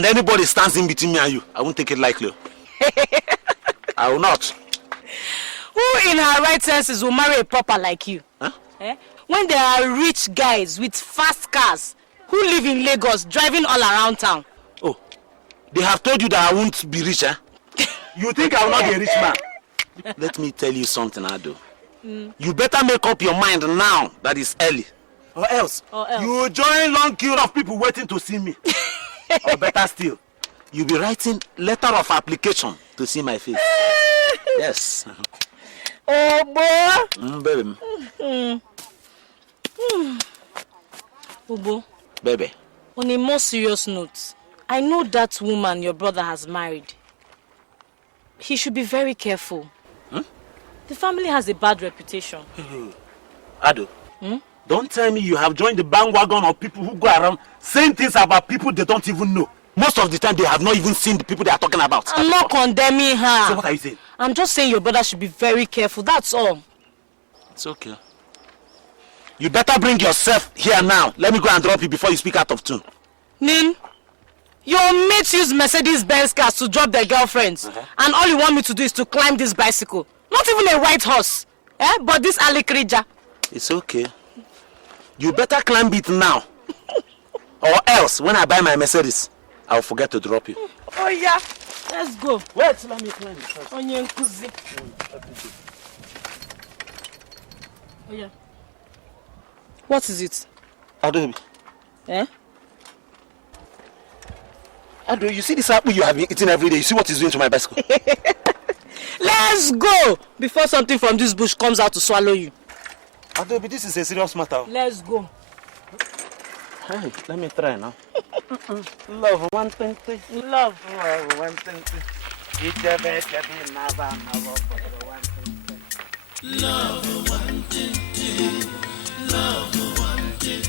and anybody stands in between me and you, I won't take it lightly. I will not. Who in her right senses will marry a pauper like you? Huh? Eh? When there are rich guys with fast cars who live in Lagos driving all around town. Oh, they have told you that I won't be rich, eh? You think I will not be a rich man? Let me tell you something, Ado. You better make up your mind now that it's early. Or else, you join long queue of people waiting to see me. Or better still, you'll be writing letter of application to see my face. Yes. Oh, boy. Baby. Obo. Baby. On a more serious note, I know that woman your brother has married. He should be very careful. The family has a bad reputation. Ado, don't tell me you have joined the bandwagon of people who go around saying things about people they don't even know. Most of the time, they have not even seen the people they are talking about. I'm not condemning her. So what are you saying? I'm just saying your brother should be very careful, that's all. It's okay. You better bring yourself here now. Let me go and drop you before you speak out of tune. Nin, your mates use Mercedes-Benz cars to drop their girlfriends. And all you want me to do is to climb this bicycle. Not even a white horse. But this alikrija. It's okay. You better climb it now. Or else, when I buy my Mercedes, I'll forget to drop you. Oh yeah, let's go. Wait, let me climb it first. Onye nkuzi. Oh yeah. What is it? Ado. Eh? Ado, you see this apple you have been eating every day? You see what it's doing to my bicycle? Let's go! Before something from this bush comes out to swallow you. Ado, this is a serious matter. Let's go. Hey, let me try now. Love 120. Love 120. Love 120. Love 120.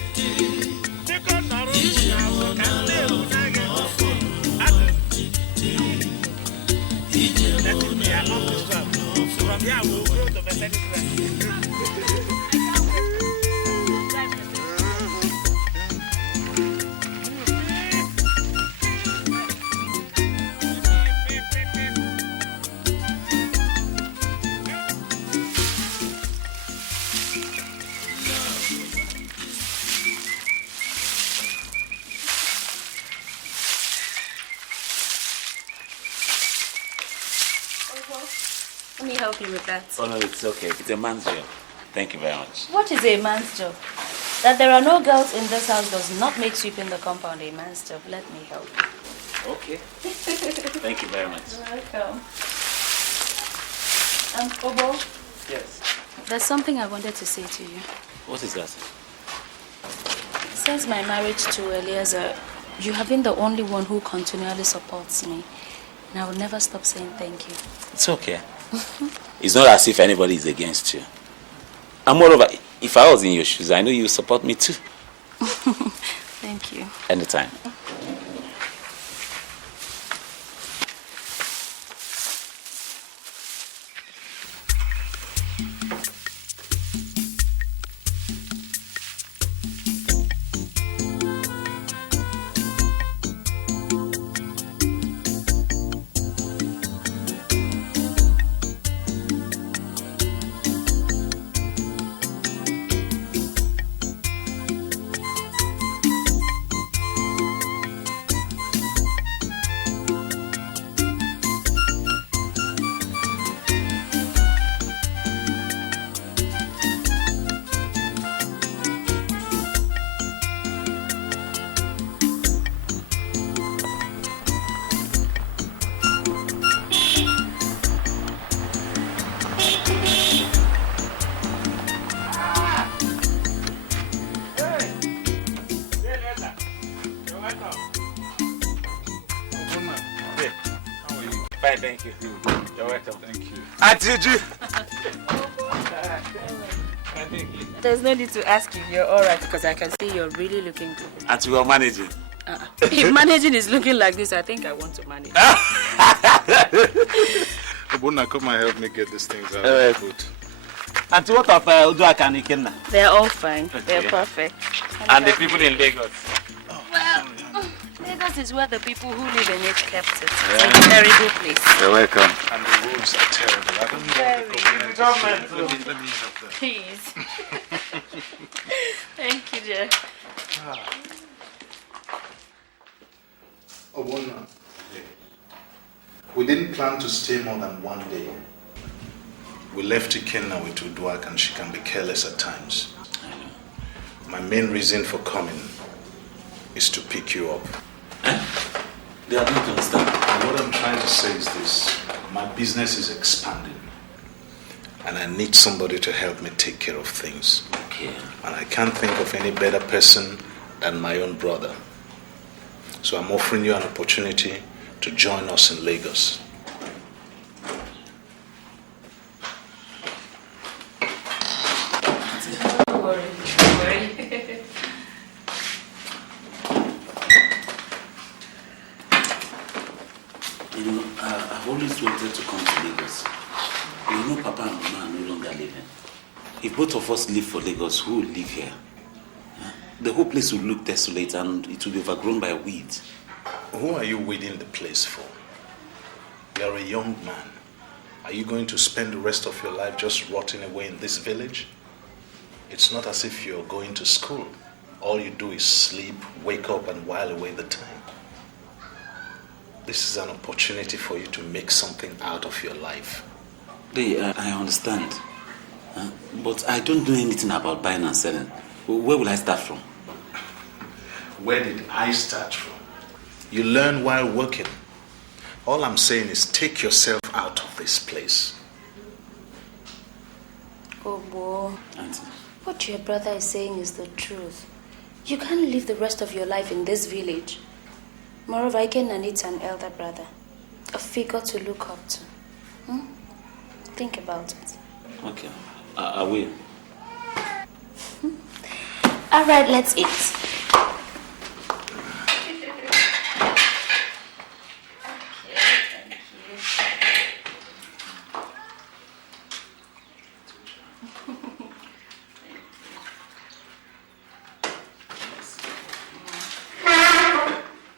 Let me help you with that. Oh no, it's okay. It's a man's job. Thank you very much. What is a man's job? That there are no girls in this house does not make sweeping the compound a man's job. Let me help you. Okay. Thank you very much. You're welcome. Obo? Yes. There's something I wanted to say to you. What is that? Since my marriage to Eliezer, you have been the only one who continually supports me. And I will never stop saying thank you. It's okay. It's not as if anybody is against you. And moreover, if I was in your shoes, I know you support me too. Thank you. Anytime. Thank you. You're welcome. Thank you. Auntie There's no need to ask you. You're all right because I can see you're really looking good. Auntie, we are managing. If managing is looking like this, I think I want to manage. Obuna, come and help me get these things out. Good. Auntie, what of Uche and Ikenna? They're all fine. Okay. They're perfect. And the people in Lagos? Well, Lagos Lagos is where the people who live in it kept it. It's a terrible place. You're welcome. And the roads are terrible. I don't know what the Let me help them. Please. Thank you, Jeff. Obonna, we didn't plan to stay more than 1 day. We left Ikenna with Uduak and she can be careless at times. My main reason for coming is to pick you up. They are not understand. And what I'm trying to say is this. My business is expanding. And I need somebody to help me take care of things. Okay. And I can't think of any better person than my own brother. So I'm offering you an opportunity to join us in Lagos. Don't worry. Don't worry. You know, I've always wanted to come to Lagos. You know, Papa and Mama are no longer living. If both of us live for Lagos, who will live here? The whole place will look desolate and it will be overgrown by weeds. Who are you weeding the place for? You're a young man. Are you going to spend the rest of your life just rotting away in this village? It's not as if you're going to school. All you do is sleep, wake up, and while away the time. This is an opportunity for you to make something out of your life. I understand. But I don't know anything about buying and selling. Where will I start from? Where did I start from? You learn while working. All I'm saying is take yourself out of this place. Oh, boy. Auntie. What your brother is saying is the truth. You can't live the rest of your life in this village. Moreover, Ikenna needs an elder brother. A figure to look up to. Think about it. Okay, I will. All right, let's eat.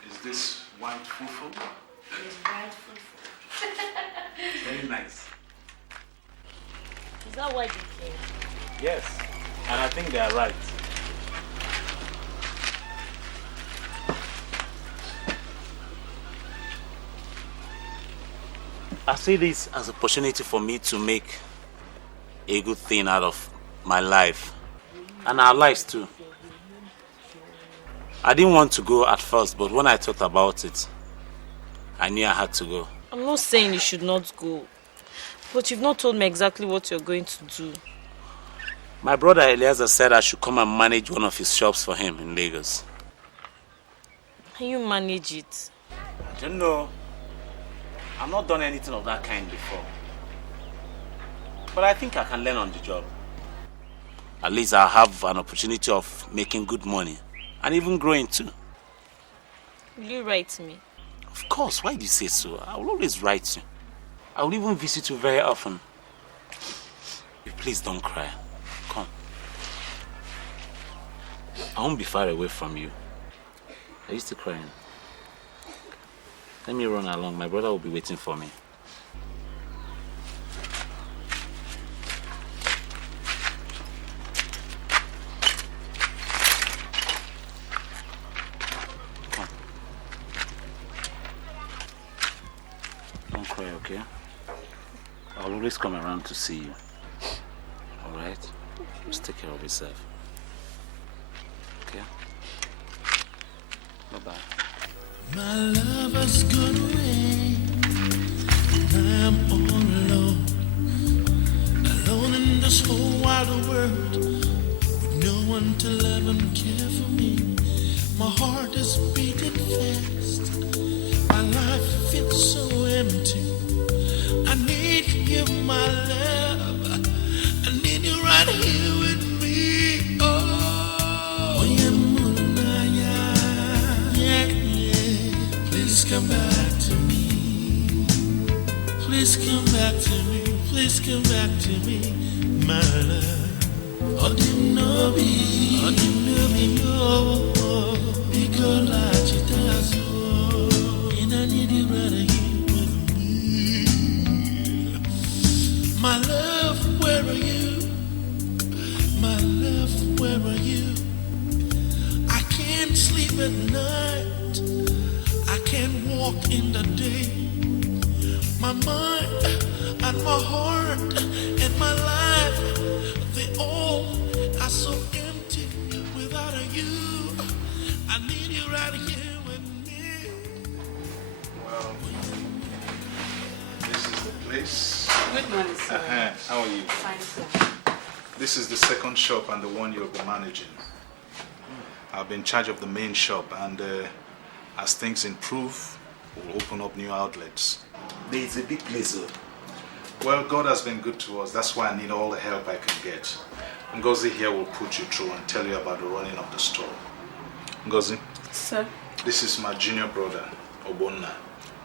Is this white fufu? It's bright food. Very nice. Is that why they came? Yes, and I think they are right. I see this as an opportunity for me to make a good thing out of my life and our lives too. I didn't want to go at first, but when I thought about it, I knew I had to go. I'm not saying you should not go, but you've not told me exactly what you're going to do. My brother Eliezer said I should come and manage one of his shops for him in Lagos. Can you manage it? I don't know. I've not done anything of that kind before. But I think I can learn on the job. At least I'll have an opportunity of making good money and even growing too. Will you write me? Of course, why do you say so? I will always write you. I will even visit you very often. Please don't cry. Come. I won't be far away from you. Are you still crying? Let me run along. My brother will be waiting for me. Come. Don't cry, okay? I'll always come around to see you. Alright? Just take care of yourself. Okay? Bye-bye. My lover's gone away, and I'm all alone, alone in this whole wide world, with no one to love and care for me. My heart is beating fast, my life feels so empty. I need you, my love, I need you right here with me. Oh, yeah, please come back to me. Please come back to me. Please come back to me, my love. Oh, didn't know me. Oh, didn't know me. No, because I just right here with me. My love, where are you? My love, where are you? I can't sleep at night. I can't walk in the day. My mind and my heart and my life, they all are so empty without you. I need you right here with me. Well, this is the place. Good morning, sir. How are you? Fine, sir. This is the second shop and the one you'll be managing. I'll be in charge of the main shop, and as things improve, we'll open up new outlets. It's a big place, though. Well, God has been good to us. That's why I need all the help I can get. Ngozi here will put you through and tell you about the running of the store. Ngozi? Sir? This is my junior brother, Obonna.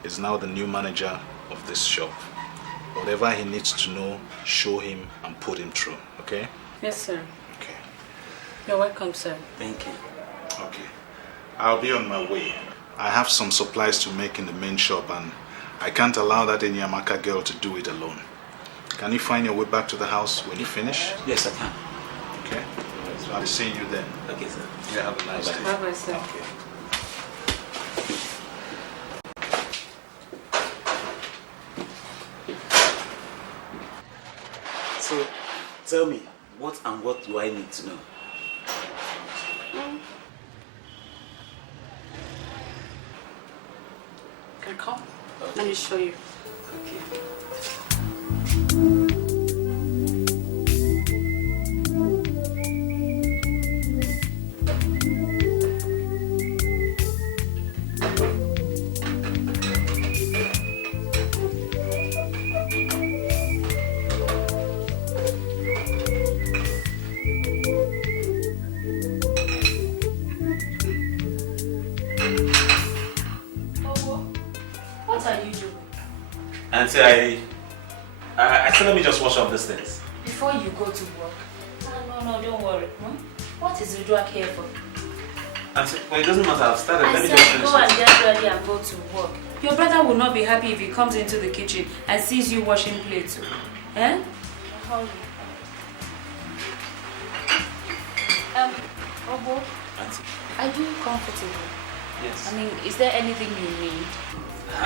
He's now the new manager of this shop. Whatever he needs to know, show him and put him through, okay? Yes, sir. Okay. You're welcome, sir. Thank you. Okay. I'll be on my way. I have some supplies to make in the main shop, and I can't allow that Enyamaka girl to do it alone. Can you find your way back to the house when you finish? Yes, I can. Okay. So I'll be seeing you then. Okay, sir. Yeah, have a nice day. Bye-bye, sir. Okay. So, tell me, what do I need to know? Can I come? Let me show you. Okay. What are you doing? And say I said let me just wash up these things. Before you go to work? No, don't worry. What is Udrak here for? And say, well, it doesn't matter, I've started. I Let me just said finish go and it. get ready and go to work. Your brother will not be happy if he comes into the kitchen and sees you washing plates. Eh? Hurry. Obo, Auntie, are you comfortable? yes. I mean, is there anything you need?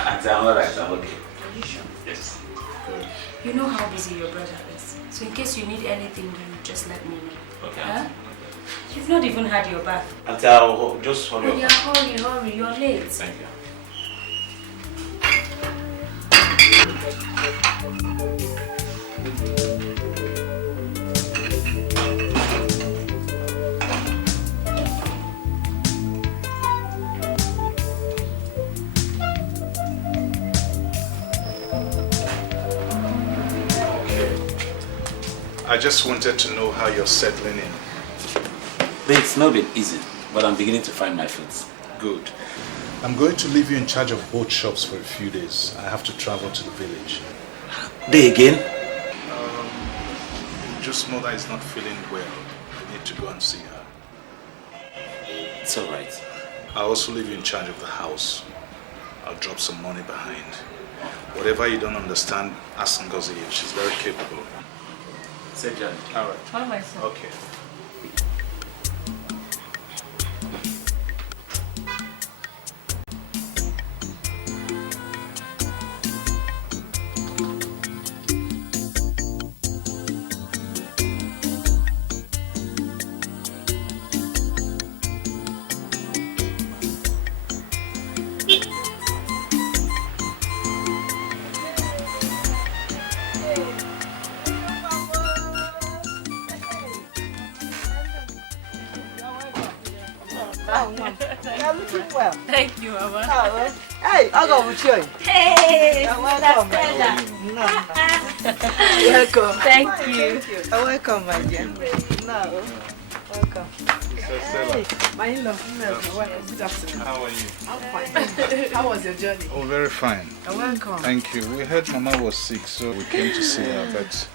Auntie, I'm alright, I'm okay. Are you sure? Yes. Good. You know how busy your brother is. So in case you need anything, you just let me know. Okay, Huh? Auntie. You've not even had your bath. Auntie, I'll just hurry Oh, up. yeah, hurry, you're late. Thank you. I just wanted to know how you're settling in. It's not been easy, but I'm beginning to find my feet. Good. I'm going to leave you in charge of both shops for a few days. I have to travel to the village. Day again? Just mother is not feeling well. I need to go and see her. It's alright. I'll also leave you in charge of the house. I'll drop some money behind. Whatever you don't understand, ask Ngozi. She's very capable. Say, John. All right. What am I saying? Okay. You're looking well. Thank you, Mama. Oh, hey, I'll go with you. Hey, You're welcome, my dear. No. Welcome. Thank you. You're welcome, my dear. No. Welcome. Hey, my in-law. Welcome. Good afternoon. How are you? I'm fine. How was your journey? Oh, very fine. You're welcome. Thank you. We heard Mama was sick, so we came to see her, but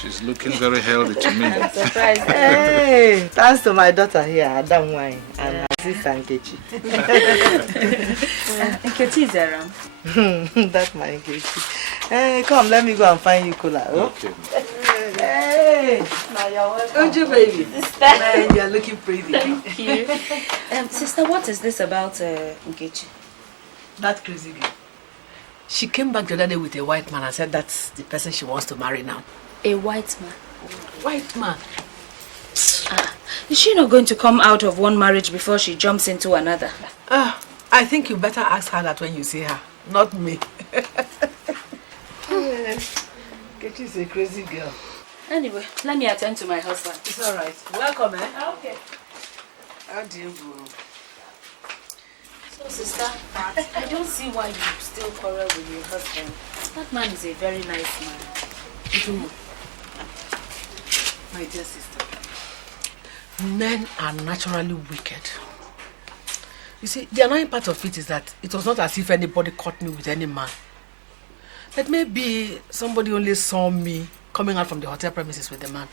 she's looking very healthy to me. I'm surprised. Hey, thanks to my daughter here, Adam Wine, and her sister Nkechi. Nkechi is around. That's my Nkechi. Hey, come, let me go and find you cola. Okay. Hey, now you're welcome. Uche, baby. Sister. Man, you're looking pretty. Thank you. Sister, what is this about Nkechi? That crazy girl. She came back the other day with a white man and said that's the person she wants to marry now. A white man? White man? Is she not going to come out of one marriage before she jumps into another? I think you better ask her that when you see her, not me. She's a crazy girl. Anyway, let me attend to my husband. It's all right. Welcome, eh? Okay. How do you go? So, sister, I don't see why you still quarrel with your husband. That man is a very nice man. My dear sister, men are naturally wicked. You see, the annoying part of it is that it was not as if anybody caught me with any man. But maybe somebody only saw me coming out from the hotel premises with the man.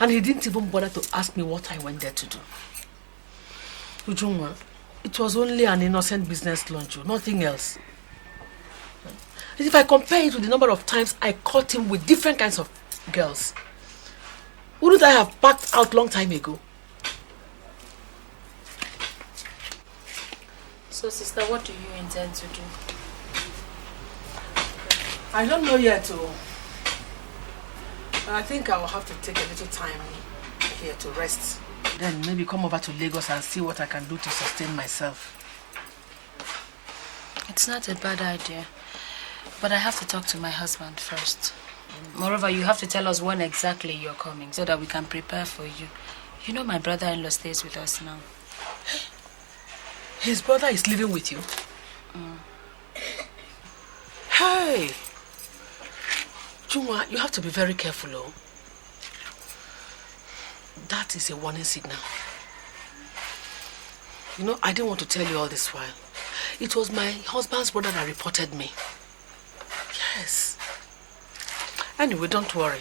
And he didn't even bother to ask me what I went there to do. Ujungwa, it was only an innocent business lunch, nothing else. If I compare it with the number of times I caught him with different kinds of girls, wouldn't I have backed out long time ago? So, sister, what do you intend to do? I don't know yet, I think I will have to take a little time here to rest. Then maybe come over to Lagos and see what I can do to sustain myself. It's not a bad idea, but I have to talk to my husband first. Moreover, you have to tell us when exactly you're coming so that we can prepare for you. You know my brother-in-law stays with us now. His brother is living with you? Hey! Chuma, you have to be very careful, oh. That is a warning signal. You know, I didn't want to tell you all this while. It was my husband's brother that reported me. Yes. Anyway, don't worry.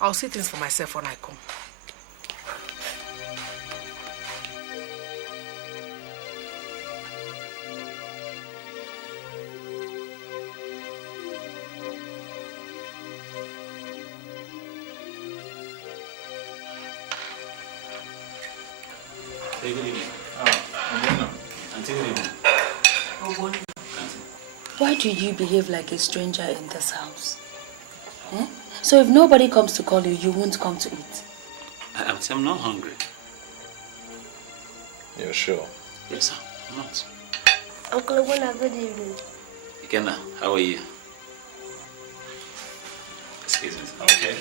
I'll see things for myself when I come. Hey, good evening. Auntie, good evening. Why do you behave like a stranger in this house? Eh? So if nobody comes to call you, you won't come to eat? I'm not hungry. You're sure? Yes, sir. I'm not. Uncle Bona, good evening. Ikenna, how are you? Excuse me. Okay.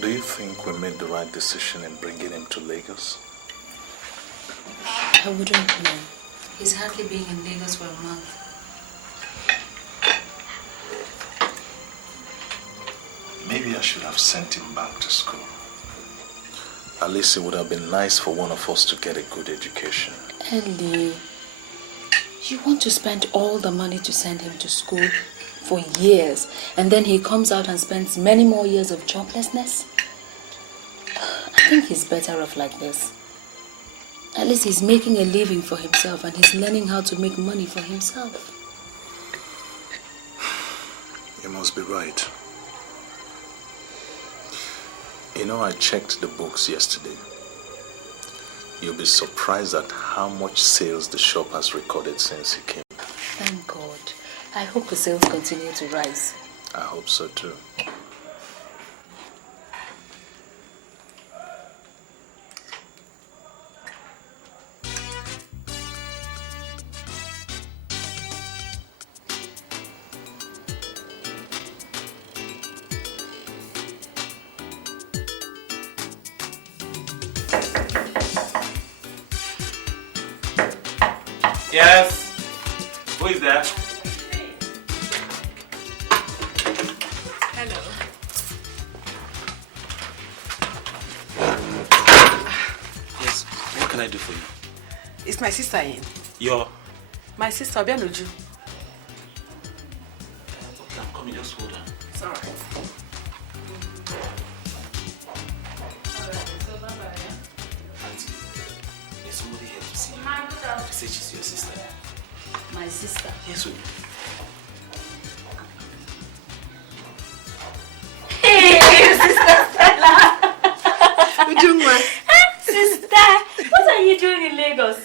Do you think we made the right decision in bringing him to Lagos? I wouldn't know. He's hardly been in Lagos for a month. Maybe I should have sent him back to school. At least it would have been nice for one of us to get a good education. Ellie, you want to spend all the money to send him to school for years, and then he comes out and spends many more years of joblessness? I think he's better off like this. At least he's making a living for himself and he's learning how to make money for himself. You must be right. You know, I checked the books yesterday. You'll be surprised at how much sales the shop has recorded since he came. Thank God. I hope the sales continue to rise. I hope so too. Yes. Who is there? Hello. Yes. What can I do for you? It's my sister in. Your. My sister, Obianoju. Okay, I'm coming, just hold on. It's alright. Alright, so bye-bye, yeah? Auntie, there's somebody here to see you. She said she's your sister. My sister. Yes, we. Hey, Sister Stella! Sister, what are you doing in Lagos?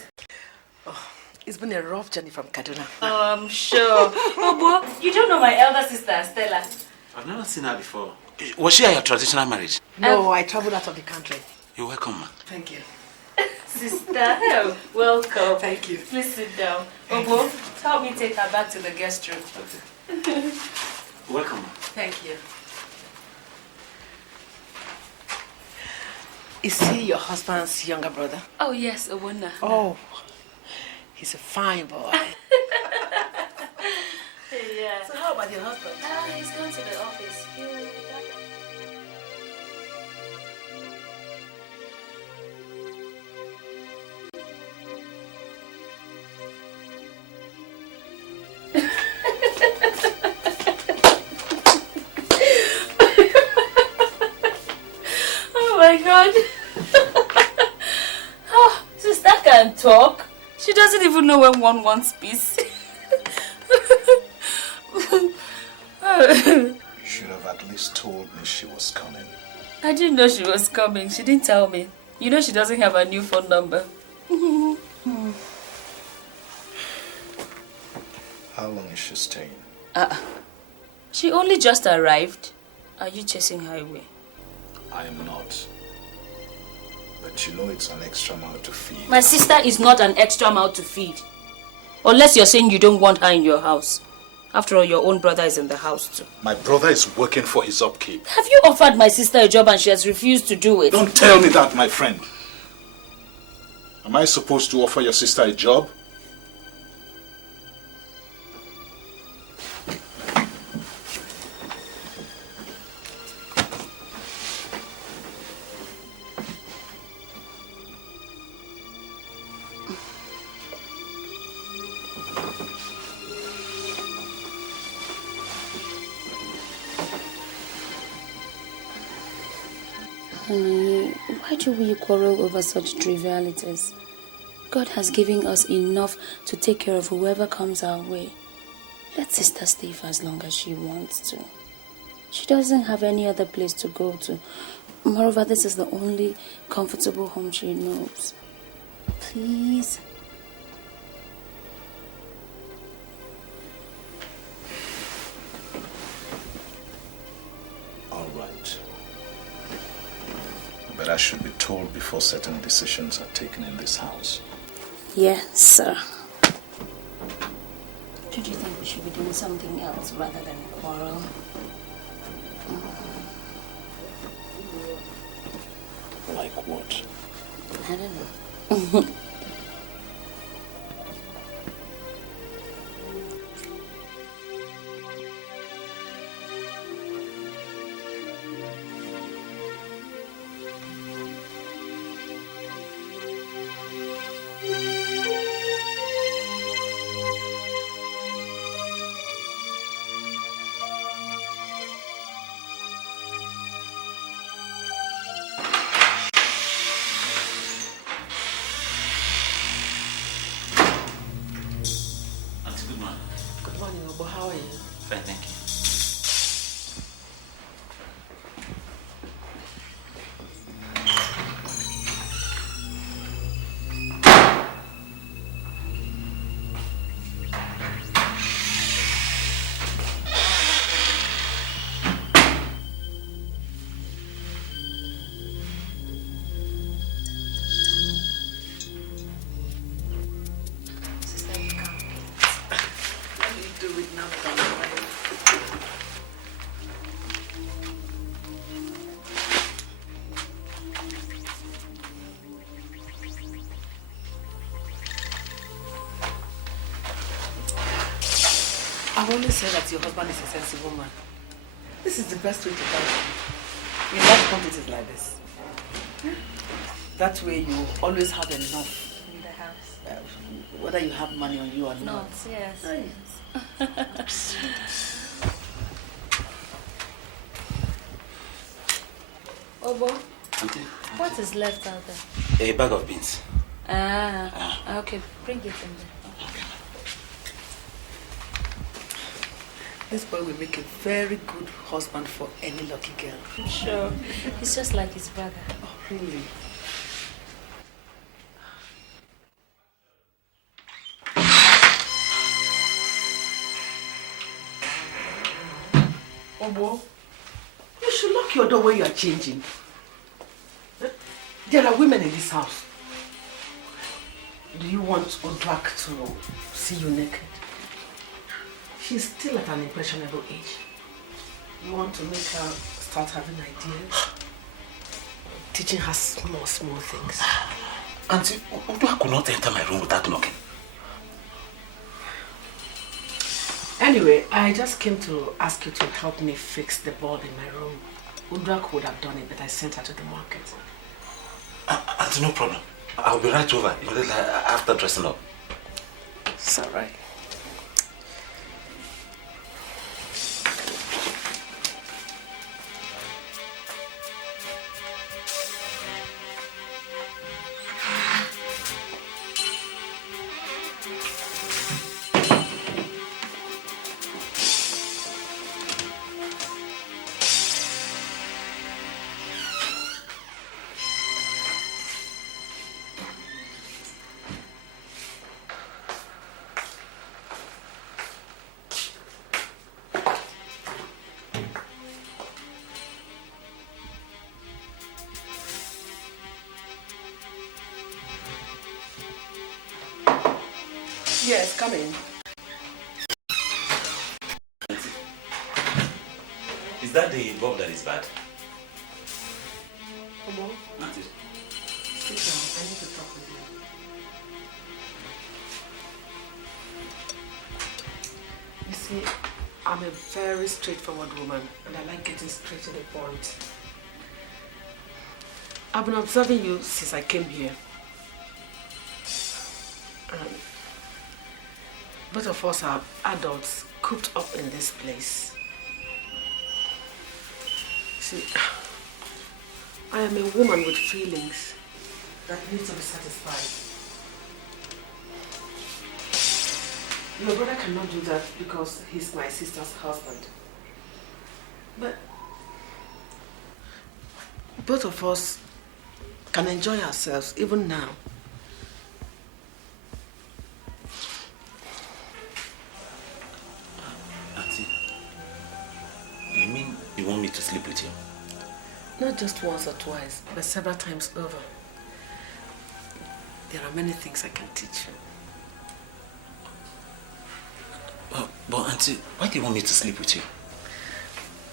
Oh, it's been a rough journey from Kaduna. Oh, I'm sure. Oh, boy, you don't know my elder sister, Stella. I've never seen her before. Was she at your traditional marriage? No, I traveled out of the country. You're welcome, ma. Thank you. Sister, welcome. Thank you. Please sit down. Obo, help me take her back to the guest room. Okay. Welcome, ma. Thank you. Is he your husband's younger brother? Oh, yes, Owona. Oh, he's a fine boy. Yeah. So how about your husband? He's gone to the office. He'll be back. Oh my God. Oh, sister can talk. She doesn't even know when one wants peace. You should have at least told me she was coming. I didn't know she was coming. She didn't tell me. You know she doesn't have a new phone number. How long is she staying? She only just arrived. Are you chasing her away? I am not. But you know it's an extra mouth to feed. My sister is not an extra mouth to feed. Unless you're saying you don't want her in your house. After all, your own brother is in the house too. My brother is working for his upkeep. Have you offered my sister a job and she has refused to do it? Don't tell me that, my friend. Am I supposed to offer your sister a job? Why do we quarrel over such trivialities? God has given us enough to take care of whoever comes our way. Let sister stay for as long as she wants to. She doesn't have any other place to go to. Moreover, this is the only comfortable home she knows. Please. All right. But I should be told before certain decisions are taken in this house. Yes, sir. Don't you think we should be doing something else rather than quarrel? Like what? I don't know. How are you? Fine, thank you. I've always said that your husband is a sensible man. This is the best way to die. In large quantities like this. That way you always have enough. In the house. Whether you have money on you or not. Yes. Obo, Auntie. what is left out there? A bag of beans. Okay, bring it in there. This boy will make a very good husband for any lucky girl. Sure. He's just like his brother. Oh, really? Obo, you should lock your door when you are changing. There are women in this house. Do you want Zack to see you naked? She's still at an impressionable age. You want to make her start having ideas? Teaching her small things. Auntie, Uche could not enter my room without knocking. Anyway, I just came to ask you to help me fix the bulb in my room. Uche would have done it, but I sent her to the market. Auntie, no problem. I'll be right over immediately after dressing up. It's all right. Yes, come in. Is that the bulb that is bad? Come on. Auntie. Sit down. I need to talk with you. You see, I'm a very straightforward woman and I like getting straight to the point. I've been observing you since I came here. Both of us are adults cooped up in this place. See, I am a woman with feelings that need to be satisfied. Your brother cannot do that because he's my sister's husband. But both of us can enjoy ourselves even now. You mean you want me to sleep with you? Not just once or twice, but several times over. There are many things I can teach you. But Auntie, why do you want me to sleep with you?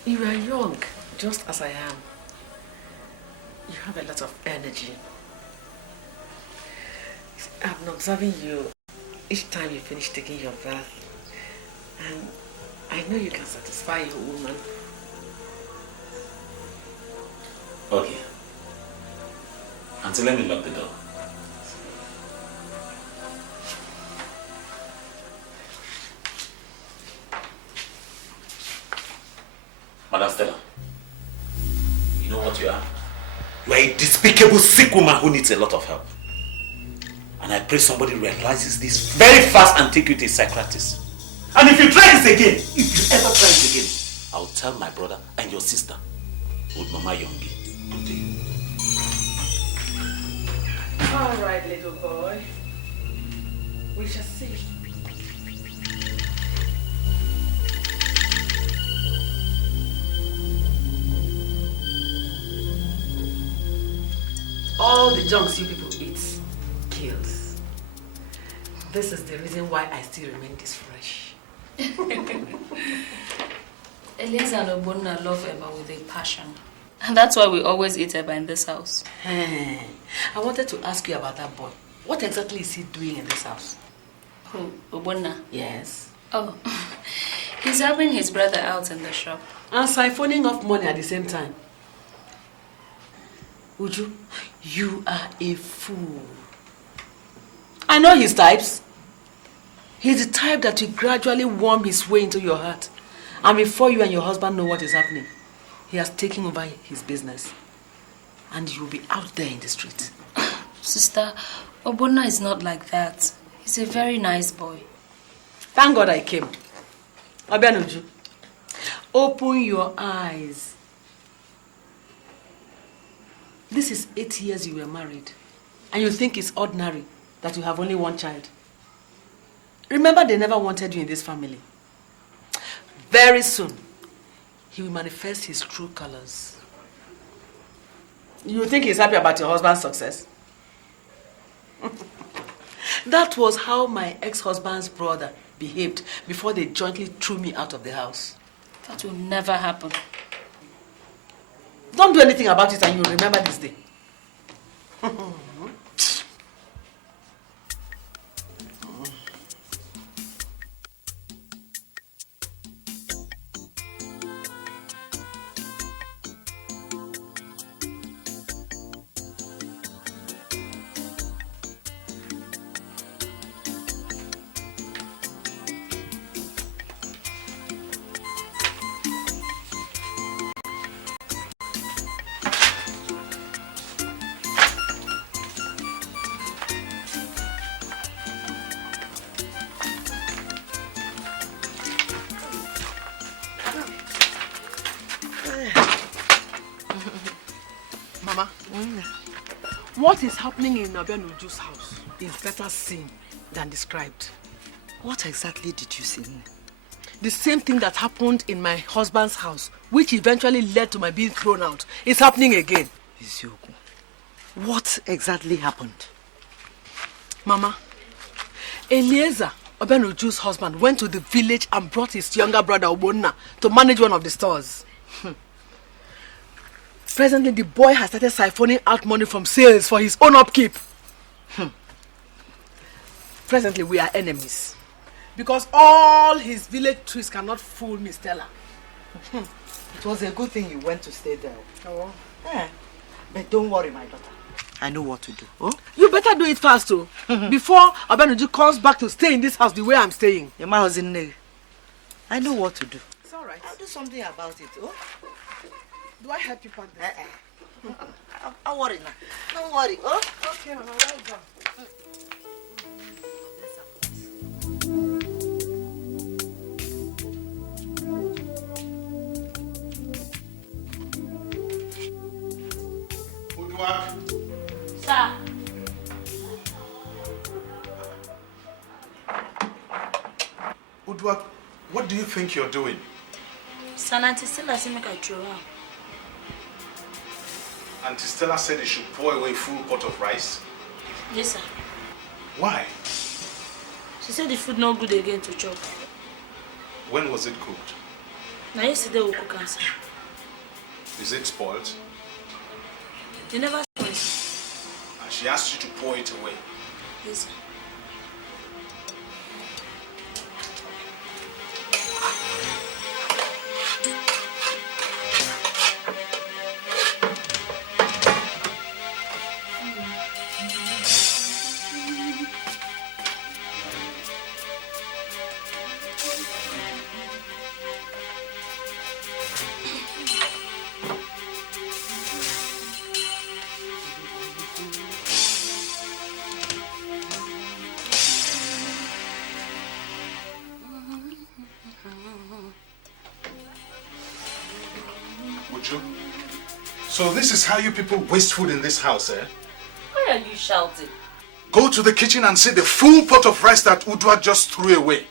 You are young, just as I am. You have a lot of energy. I've been observing you each time you finish taking your bath. And I know you can satisfy a woman. Okay. Auntie, let me lock the door. Madam Stella, you know what you are? You are a despicable, sick woman who needs a lot of help. And I pray somebody realizes this very fast and take you to a psychiatrist. And if you try this again, if you ever try this again, I'll tell my brother and your sister with Mama Yongi. All right, little boy. We shall see. All the junks you people eat kills. This is the reason why I still remain this fresh. Elias and Obonna love Eba with a passion. And that's why we always eat Eba in this house. I wanted to ask you about that boy. What exactly is he doing in this house? Who? Obonna? Yes. Oh, he's helping his brother out in the shop. And siphoning off money at the same time. Uju, you are a fool. I know his types. He's the type that will gradually worm his way into your heart. And before you and your husband know what is happening, he has taken over his business. and you'll be out there in the street. Sister, Ogbonna is not like that. He's a very nice boy. Thank God I came. Obianuju, open your eyes. This is 8 years you were married, and you think it's ordinary that you have only one child. Remember, they never wanted you in this family. Very soon, he will manifest his true colors. You think he's happy about your husband's success? That was how my ex-husband's brother behaved before they jointly threw me out of the house. That will never happen. Don't do anything about it and you'll remember this day. Mama, what is happening in Obianuju's house is better seen than described. What exactly did you see? The same thing that happened in my husband's house, which eventually led to my being thrown out, is happening again. Isiokwu, what exactly happened? Mama, Eliezer, Obianuju's husband, went to the village and brought his younger brother Ogbonna to manage one of the stores. Presently, the boy has started siphoning out money from sales for his own upkeep. Presently, we are enemies. Because all his village trees cannot fool Miss Stella. It was a good thing you went to stay there. Oh. Yeah. But don't worry, my daughter. I know what to do. Oh? You better do it fast, too. Before Obianuju comes back to stay in this house the way I'm staying. Your man was in there. I know what to do. It's all right. I'll do something about it. Oh? Do I help you pack this? Don't worry now. Don't worry. Oh? Okay, Mama, well done. Sir. Udwak, what do you think you're doing? Sanati still has make a throw out. Auntie Stella said you should pour away a full pot of rice. Yes, sir. Why? She said the food not good again to chop. When was it cooked? Now yesterday we cook am, sir. Is it spoiled? They never spoil, sir. And she asked you to pour it away. Yes, sir. So this is how you people waste food in this house, eh? Why are you shouting? Go to the kitchen and see the full pot of rice that Udwa just threw away.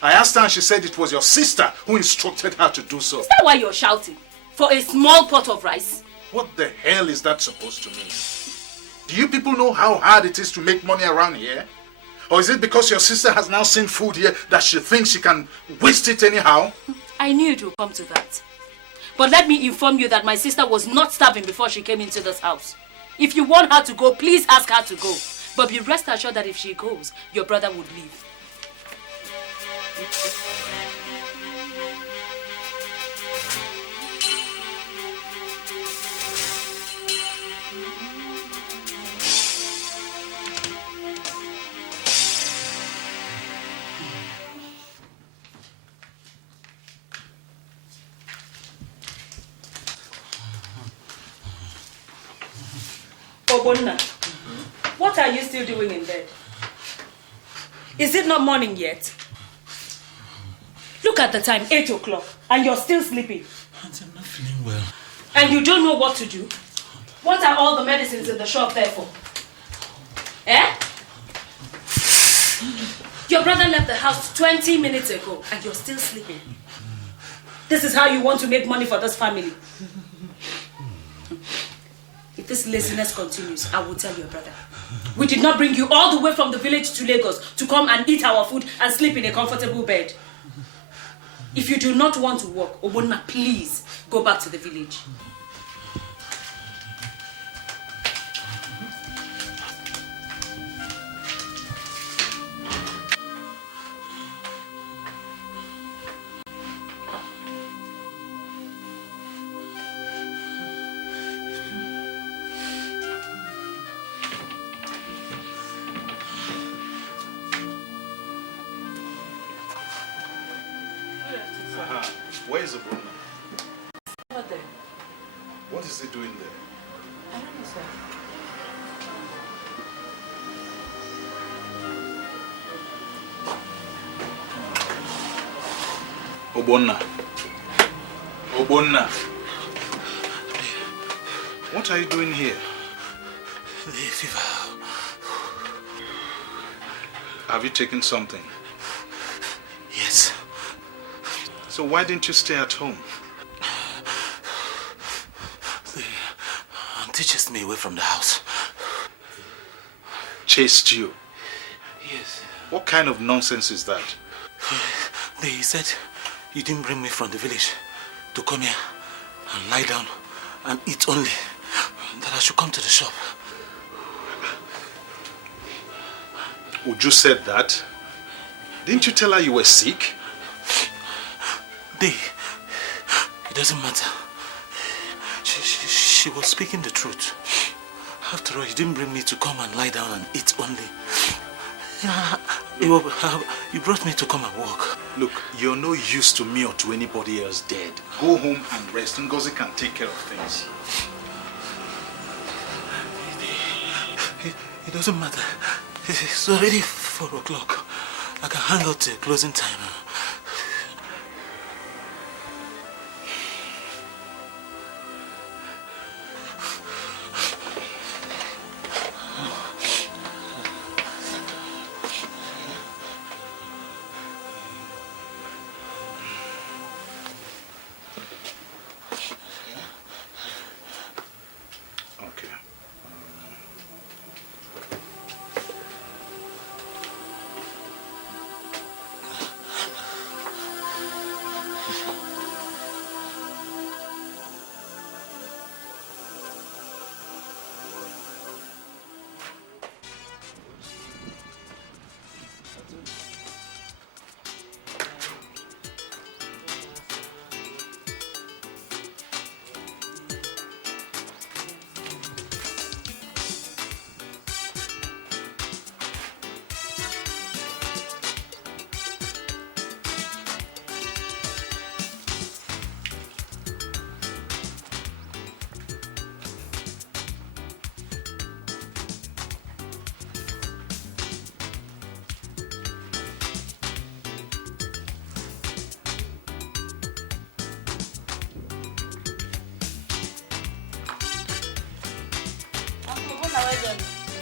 I asked her and she said it was your sister who instructed her to do so. Is that why you're shouting? For a small pot of rice? What the hell is that supposed to mean? Do you people know how hard it is to make money around here? Or is it because your sister has now seen food here that she thinks she can waste it anyhow? I knew it would come to that. But let me inform you that my sister was not starving before she came into this house. If you want her to go, please ask her to go. But be rest assured that if she goes, your brother would leave. Obonna, what are you still doing in bed? Is it not morning yet? Look at the time, 8 o'clock, and you're still sleeping. Auntie, I'm not feeling well. And you don't know what to do? What are all the medicines in the shop there for? Eh? Your brother left the house 20 minutes ago, and you're still sleeping. This is how you want to make money for this family. If this laziness continues, I will tell your brother. We did not bring you all the way from the village to Lagos to come and eat our food and sleep in a comfortable bed. If you do not want to work, Obonna, please go back to the village. Where is Obonna? What there? What is he doing there? I don't know, sir. Obonna. Obonna. What are you doing here? The fever. Have you taken something? Yes. So why didn't you stay at home? They chased me away from the house. Chased you? Yes. What kind of nonsense is that? They said you didn't bring me from the village to come here and lie down and eat only. That I should come to the shop. Uju said that? Didn't you tell her you were sick? It doesn't matter. She was speaking the truth. After all, you didn't bring me to come and lie down and eat only. You brought me to come and walk. Look, you're no use to me or to anybody else dead. Go home and rest. Ngozi can take care of things. It doesn't matter. It's already 4 o'clock. I can hang out till closing time.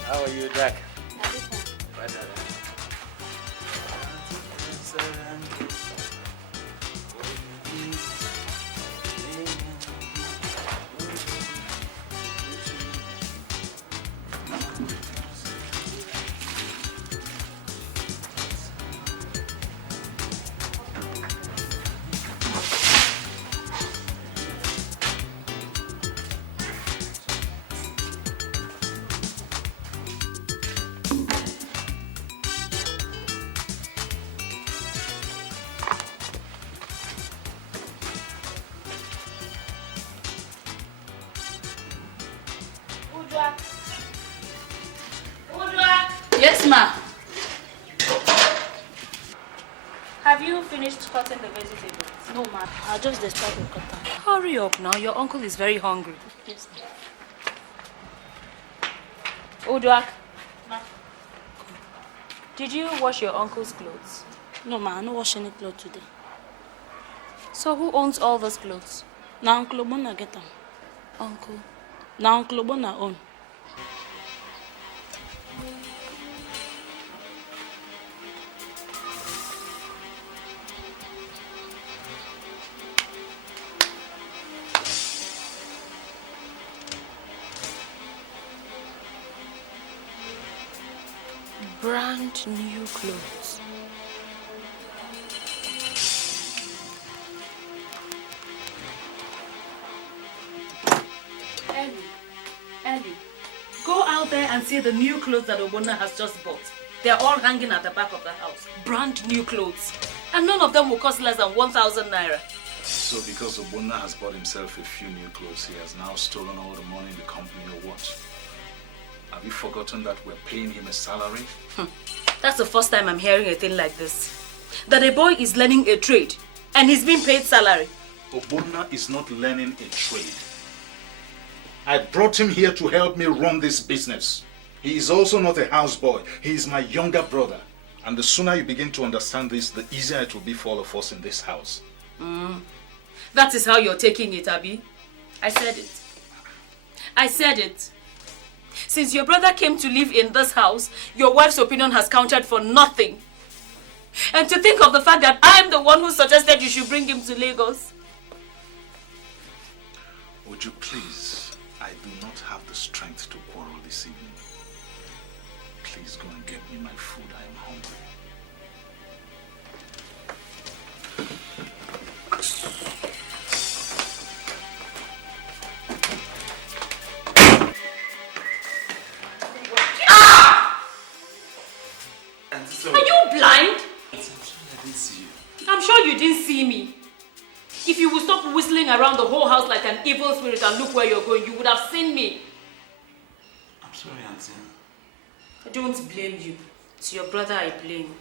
How are you, Zack? Yes, ma. Have you finished cutting the vegetables? No, ma. I'll just start the cutter. Hurry up now. Your uncle is very hungry. Yes, ma. Uduak, did you wash your uncle's clothes? No, ma, I don't wash any clothes today. So who owns all those clothes? Now Uncle Obona get them. Uncle. Now Uncle Obona own. Brand new clothes. Ellie, go out there and see the new clothes that Obona has just bought. They're all hanging at the back of the house. Brand new clothes. And none of them will cost less than 1,000 naira. So because Obona has bought himself a few new clothes, he has now stolen all the money in the company or what? Have you forgotten that we're paying him a salary? That's the first time I'm hearing a thing like this. That a boy is learning a trade and he's being paid salary. Obona is not learning a trade. I brought him here to help me run this business. He is also not a houseboy. He is my younger brother. And the sooner you begin to understand this, the easier it will be for all of us in this house. That is how you're taking it, Abi. I said it. I said it. Since your brother came to live in this house, your wife's opinion has counted for nothing. And to think of the fact that I'm the one who suggested you should bring him to Lagos. Would you please? I do not have the strength to quarrel this evening. Please go and get me my food. I am hungry. Are you blind? I'm sorry I didn't see you. I'm sure you didn't see me. If you would stop whistling around the whole house like an evil spirit and look where you're going, you would have seen me. I'm sorry, Auntie. I don't blame you. It's your brother I blame.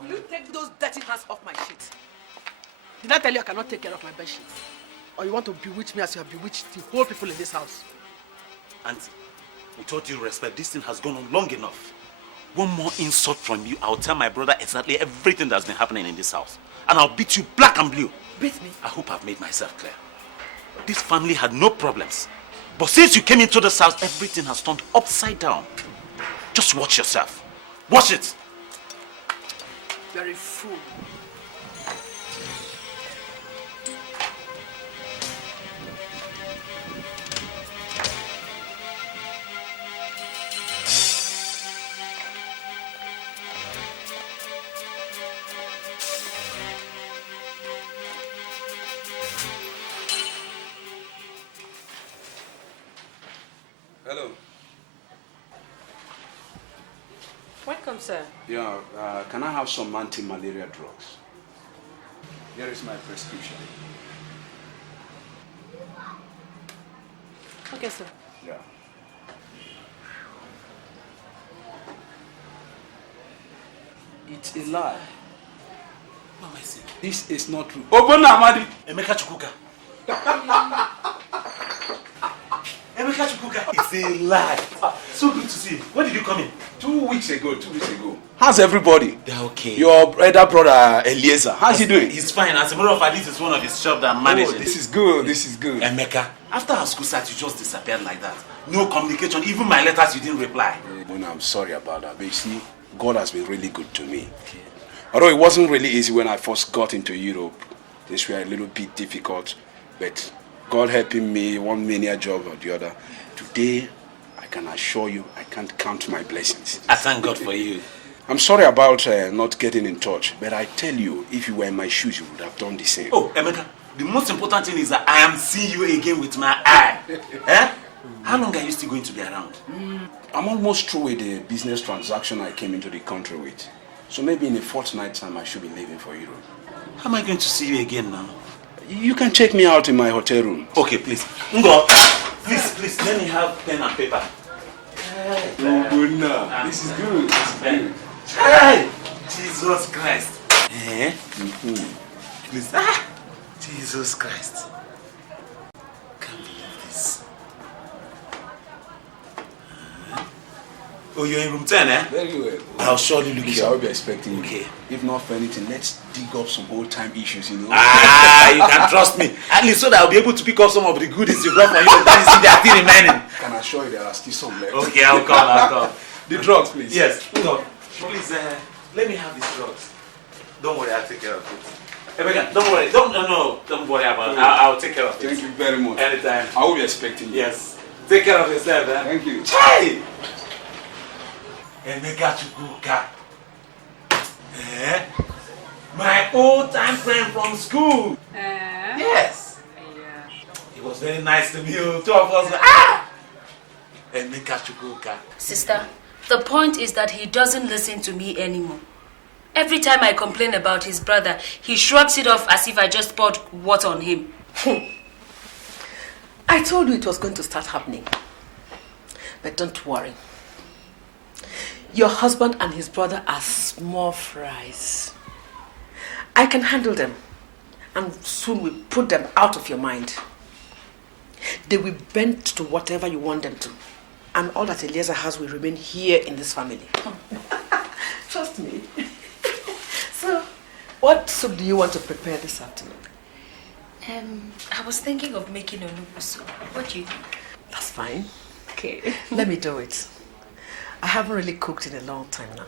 Will you take those dirty hands off my sheets? Did I tell you I cannot take care of my bed sheets? Or you want to bewitch me as you have bewitched the whole people in this house? Auntie, with all due respect, this thing has gone on long enough. One more insult from you, I'll tell my brother exactly everything that's been happening in this house. And I'll beat you black and blue. Beat me? I hope I've made myself clear. This family had no problems. But since you came into this house, everything has turned upside down. Just watch yourself. Watch it. Very fool. Hello. Welcome, sir. Yeah, can I have some anti-malaria drugs? Here is my prescription. Okay, sir. Yeah. It's a lie. What am I saying? This is not true. Open Amadi! Emeka Chukwuka. Emeka Chukwuka. It's a lie. So good to see you. When did you come in? 2 weeks ago. How's everybody? They're okay. Your elder brother Eliezer, how's he doing? He's fine. As a matter of fact, this is one of his shops that I'm managing. Oh, this is good. Emeka, after our school start, you just disappeared like that. No communication. Even my letters, you didn't reply. I'm sorry about that. But you see, God has been really good to me. Okay. Although it wasn't really easy when I first got into Europe. Things were a little bit difficult. But God helping me, one mania job or the other. Today, I can assure you, I can't count my blessings. I thank God for you. I'm sorry about not getting in touch, but I tell you, if you were in my shoes, you would have done the same. Oh, Emeka, the most important thing is that I am seeing you again with my eye. Eh? How long are you still going to be around? I'm almost through with the business transaction I came into the country with. So maybe in a fortnight time I should be leaving for Europe. How am I going to see you again now? You can check me out in my hotel room. Okay, please. Ngo, please, let me have pen and paper. Oh, good now. This is good. This is good. Hey! Jesus Christ. Eh? Please. Jesus Christ. Can't believe this. Oh, you're in room 10, eh? Very well. I'll surely look Please, here. I will be expecting you. Okay. If not for anything, let's dig up some old time issues, you know. You can trust me. At least so that I'll be able to pick up some of the goodies you brought for you. That is, they are still remaining. Can I assure you there are still some left? Okay, I'll come. The drugs, please. Yes. No. Please, let me have these drugs. Don't worry, I'll take care of it. Rebecca, don't worry. Don't worry about it. I'll take care of it. Thank you very much. Anytime. I will be expecting you. Yes. Take care of yourself, eh? Thank you. Hey! Emeka Chukwuka. Eh? My old-time friend from school. Yes. It was very nice to meet you. Two of us. Emeka Chukwuka. Sister, the point is that he doesn't listen to me anymore. Every time I complain about his brother, he shrugs it off as if I just poured water on him. I told you it was going to start happening. But don't worry. Your husband and his brother are small fries. I can handle them. And soon we'll put them out of your mind. They will bend to whatever you want them to. And all that Eliezer has will remain here in this family. Trust me. So, what soup do you want to prepare this afternoon? I was thinking of making onubu soup. What do you think? That's fine. Okay. Let me do it. I haven't really cooked in a long time now.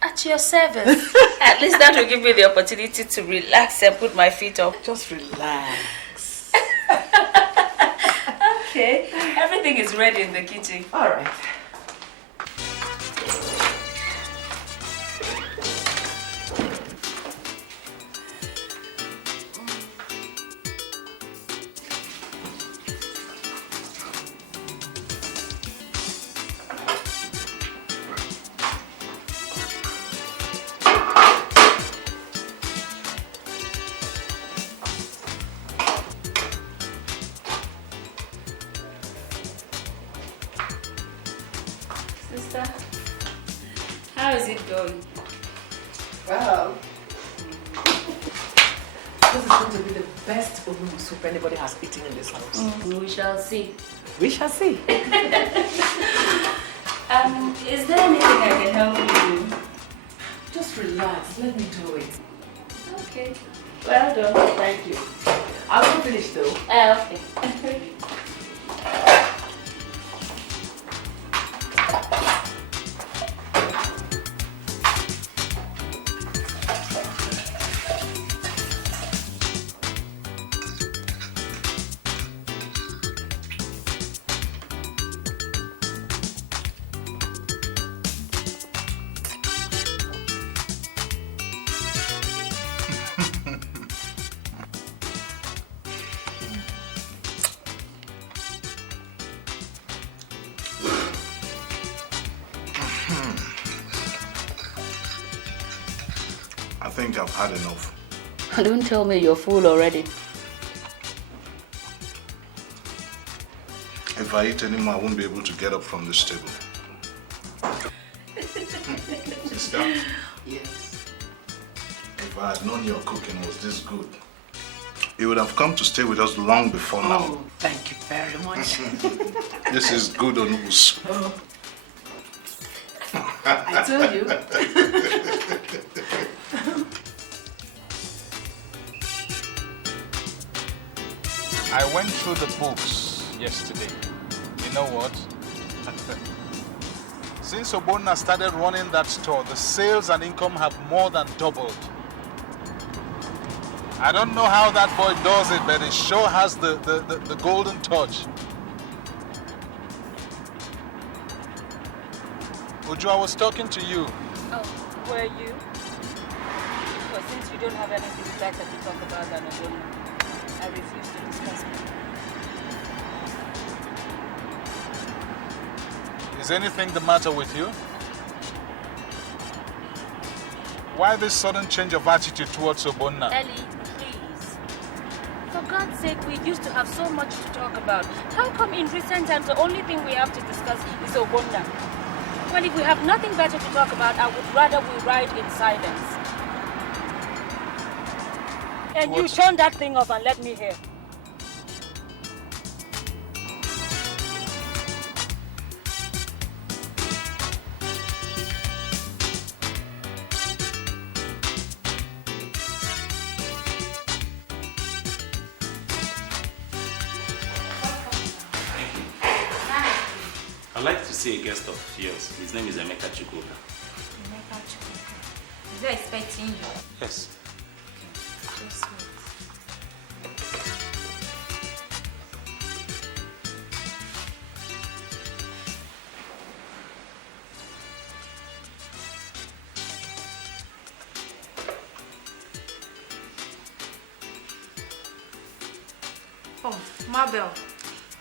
At your service. At least that will give me the opportunity to relax and put my feet up. Just relax. Okay. Everything is ready in the kitchen. All right. Sister, how is it going? Well, this is going to be the best onubu soup anybody has eaten in this house. We shall see. We shall see. Is there anything I can help you do? Just relax. Let me do it. Okay. Well done. Thank you. I'll not finish though. Okay. I think I've had enough. Don't tell me you're full already. If I eat anymore, I won't be able to get up from this table. Sister? Yes. If I had known your cooking was this good, you would have come to stay with us long before now. Oh, thank you very much. This is good onubu soup. Oh. I told you. I went through the books yesterday. You know what? Since Obonna started running that store, the sales and income have more than doubled. I don't know how that boy does it, but it sure has the golden touch. Uju, I was talking to you. Oh, were you? Because since you don't have anything better to talk about than Obonna, I refuse to discuss it. Is anything the matter with you? Why this sudden change of attitude towards Obonna? Ellie, please. For God's sake, we used to have so much to talk about. How come in recent times the only thing we have to discuss is Obonna? Well, if we have nothing better to talk about, I would rather we ride in silence. And you turn that thing off and let me hear. I'd like to see a guest of yours. His name is Emeka Chukwuka. Emeka Chukwuka. Is he expecting you? Yes. Okay. Just wait. Oh, Mabel,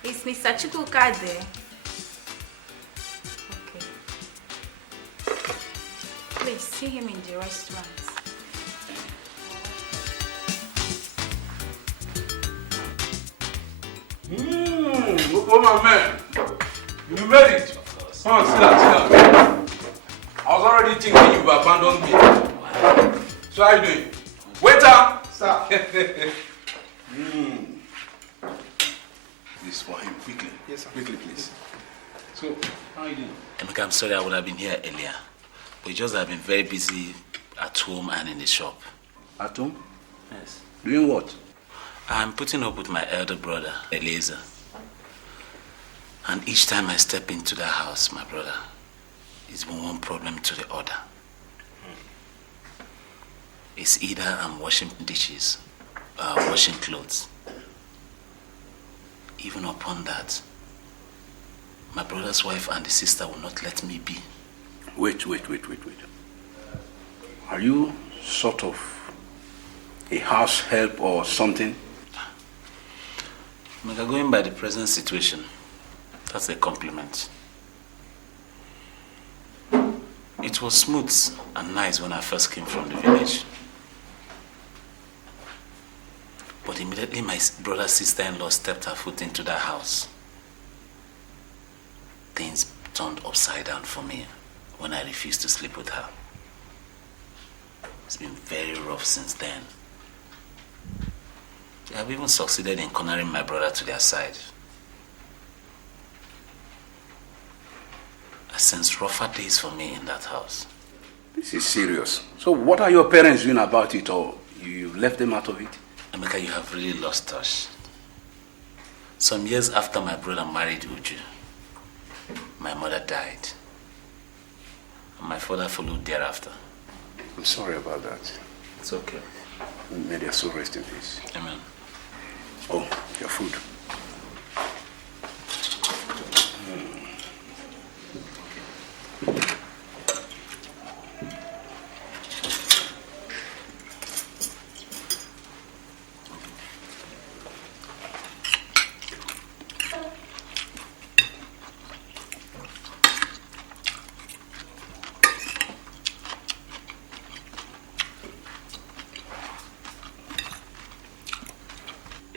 is Mr. Chukwuka there? Please see him in the restaurant. My man, you made it. Come on, sit down. I was already thinking you abandoned me. So how are you doing? Waiter! Sir. This for him, quickly. Yes, sir. Quickly, please. So, how are you doing? Emeka, I'm sorry I would have been here earlier. But just I've been very busy at home and in the shop. At home? Yes. Doing what? I'm putting up with my elder brother, Eliezer. And each time I step into the house, my brother, it's been one problem to the other. It's either I'm washing dishes, washing clothes. Even upon that, my brother's wife and the sister will not let me be. Wait. Are you sort of a house help or something? Going by the present situation, that's a compliment. It was smooth and nice when I first came from the village. But immediately my brother's sister-in-law stepped her foot into that house. Things turned upside down for me when I refused to sleep with her. It's been very rough since then. They have even succeeded in cornering my brother to their side. I sense rougher days for me in that house. This is serious. So what are your parents doing about it, or you left them out of it? Emeka, you have really lost touch. Some years after my brother married Uche, my mother died. And my father followed thereafter. I'm sorry about that. It's okay. May their soul rest in peace. Amen. Oh, your food.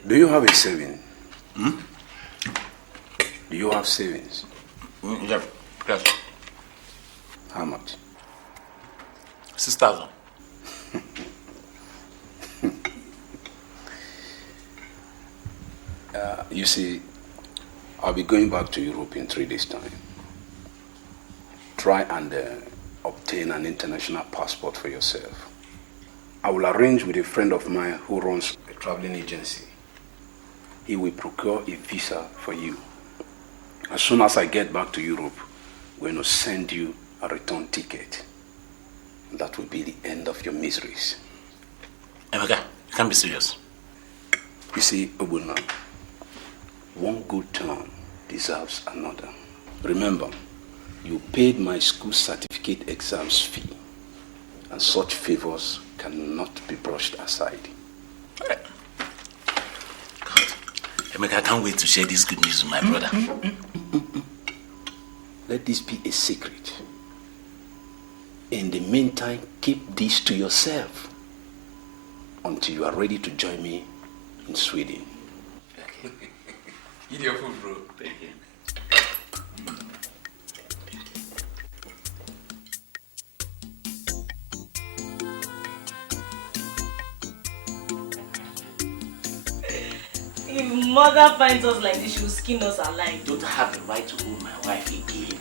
Do you have a saving? Do you have savings? Yes. How much? 6,000. You see, I'll be going back to Europe in 3 days' time. Try and obtain an international passport for yourself. I will arrange with a friend of mine who runs a traveling agency. He will procure a visa for you. As soon as I get back to Europe, we're going to send you a return ticket. That will be the end of your miseries. Emeka, you can't be serious. You see, Obuna, one good turn deserves another. Remember, you paid my school certificate exams fee, and such favors cannot be brushed aside. Emeka, I can't wait to share this good news with my brother. let this be a secret. In the meantime, keep this to yourself until you are ready to join me in Sweden. Eat your food, bro. Thank you. If mother finds us like this, she will skin us alive. Don't I have the right to hold my wife again?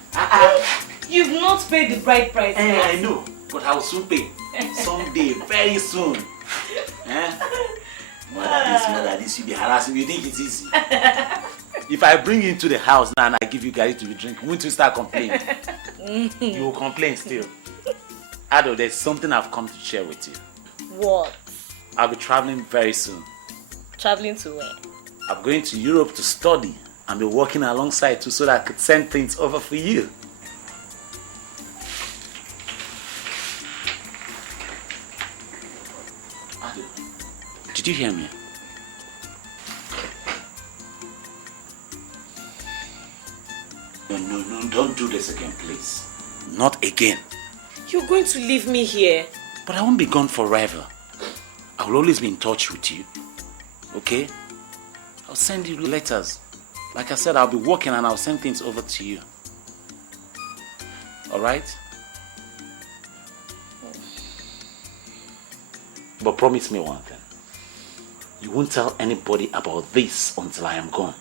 You've not paid the bride price yet. I know, but I will soon pay. Someday, very soon. Mother, this will be harassing. You think it's easy? If I bring you into the house now and I give you Gary to be drinking, won't you start complaining? You will complain still. Ado, there's something I've come to share with you. What? I'll be traveling very soon. Traveling to where? I'm going to Europe to study and be working alongside you so that I could send things over for you. Ado, did you hear me? No, don't do this again, please. Not again. You're going to leave me here. But I won't be gone forever. I will always be in touch with you. Okay? I'll send you letters. Like I said, I'll be working and I'll send things over to you. Alright? But promise me one thing. You won't tell anybody about this until I am gone.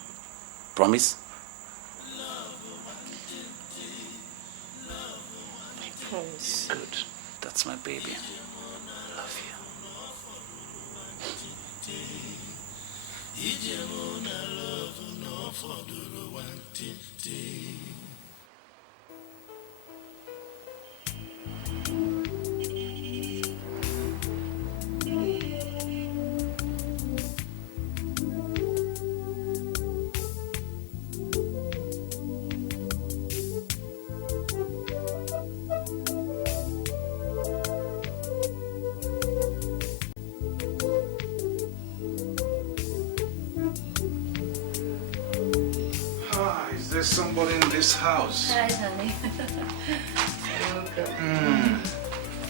Promise? I promise. Good. That's my baby. Love you. Is there somebody in this house? Hi, honey.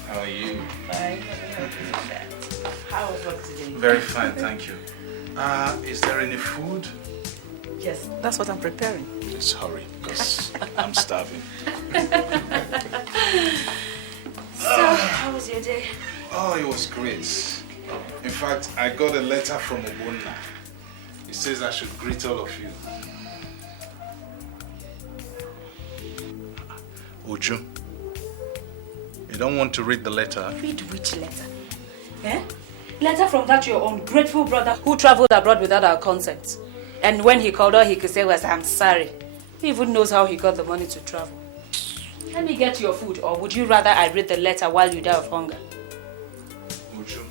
How are you? Fine. How was work today? Very fine, thank you. Is there any food? Yes, that's what I'm preparing. Please hurry, because I'm starving. So, how was your day? Oh, it was great. In fact, I got a letter from Obunna. It says I should greet all of you. Uju, you don't want to read the letter? Read which letter? Eh? Letter from that your ungrateful brother who traveled abroad without our consent. And when he called, all he could say was, I'm sorry. He even knows how he got the money to travel. Let me get your food, or would you rather I read the letter while you die of hunger? Uju,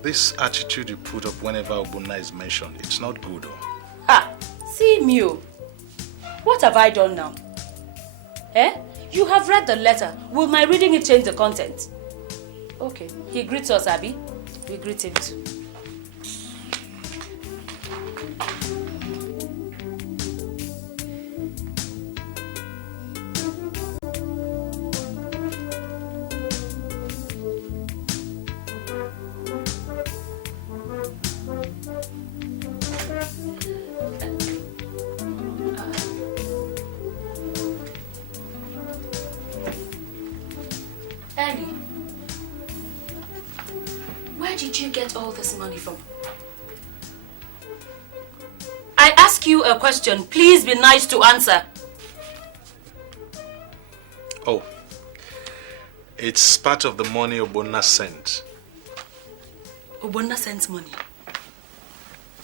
this attitude you put up whenever Obunna is mentioned, it's not good. Ha! See Mew. What have I done now? Eh? You have read the letter. Will my reading it change the content? Okay. He greets us, Abby. We greet him too. Ellie, where did you get all this money from? I ask you a question. Please be nice to answer. Oh, it's part of the money Obunna sent. Obunna sent money.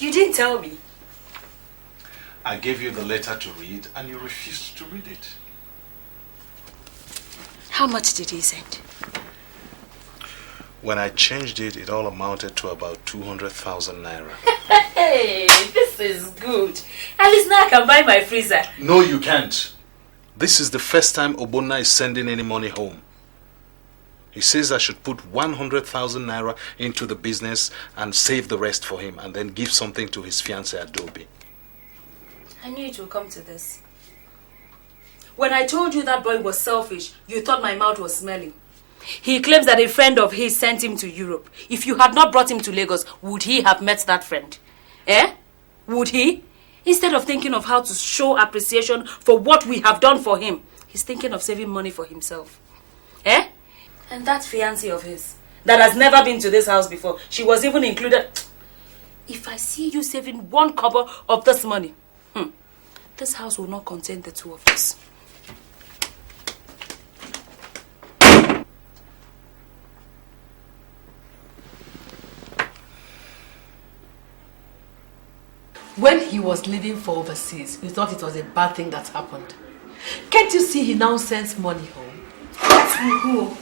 You didn't tell me. I gave you the letter to read and you refused to read it. How much did he send? When I changed it, it all amounted to about 200,000 naira. Hey, this is good. At least now I can buy my freezer. No, you can't. This is the first time Obunna is sending any money home. He says I should put 100,000 naira into the business and save the rest for him and then give something to his fiancée Adobe. I knew it would come to this. When I told you that boy was selfish, you thought my mouth was smelling. He claims that a friend of his sent him to Europe. If you had not brought him to Lagos, would he have met that friend? Eh? Would he? Instead of thinking of how to show appreciation for what we have done for him, he's thinking of saving money for himself. Eh? And that fiancé of his, that has never been to this house before, she was even included. If I see you saving 1 kobo of this money, this house will not contain the 2 of us. When he was leaving for overseas, you thought it was a bad thing that happened. Can't you see he now sends money home? To who?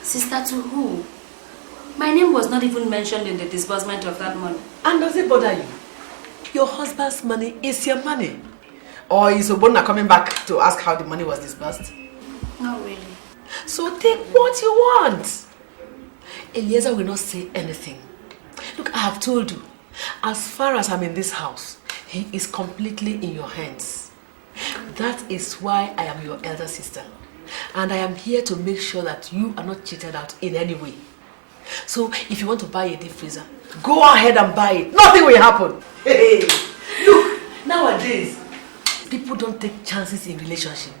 Sister, to who? My name was not even mentioned in the disbursement of that money. And does it bother you? Your husband's money is your money. Or is Obona coming back to ask how the money was disbursed? Not really. So take what you want. Eliezer will not say anything. Look, I have told you, as far as I'm in this house, he is completely in your hands. That is why I am your elder sister. And I am here to make sure that you are not cheated out in any way. So if you want to buy a deep freezer, go ahead and buy it. Nothing will happen. Hey, look, nowadays, people don't take chances in relationship.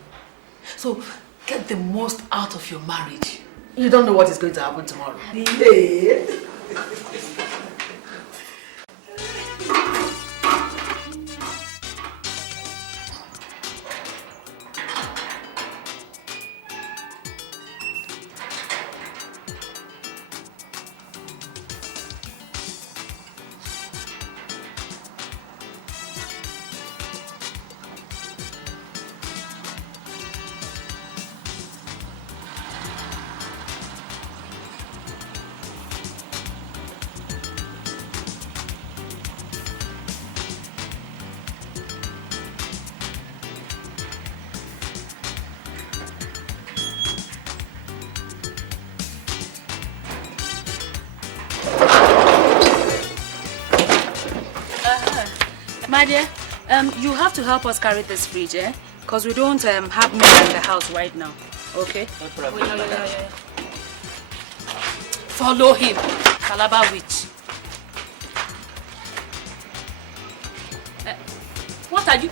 So get the most out of your marriage. You don't know what is going to happen tomorrow. Hey. My dear, you have to help us carry this fridge, eh? Because we don't have men in the house right now, okay? No problem. Yeah. Follow him, Calabar witch. What are you?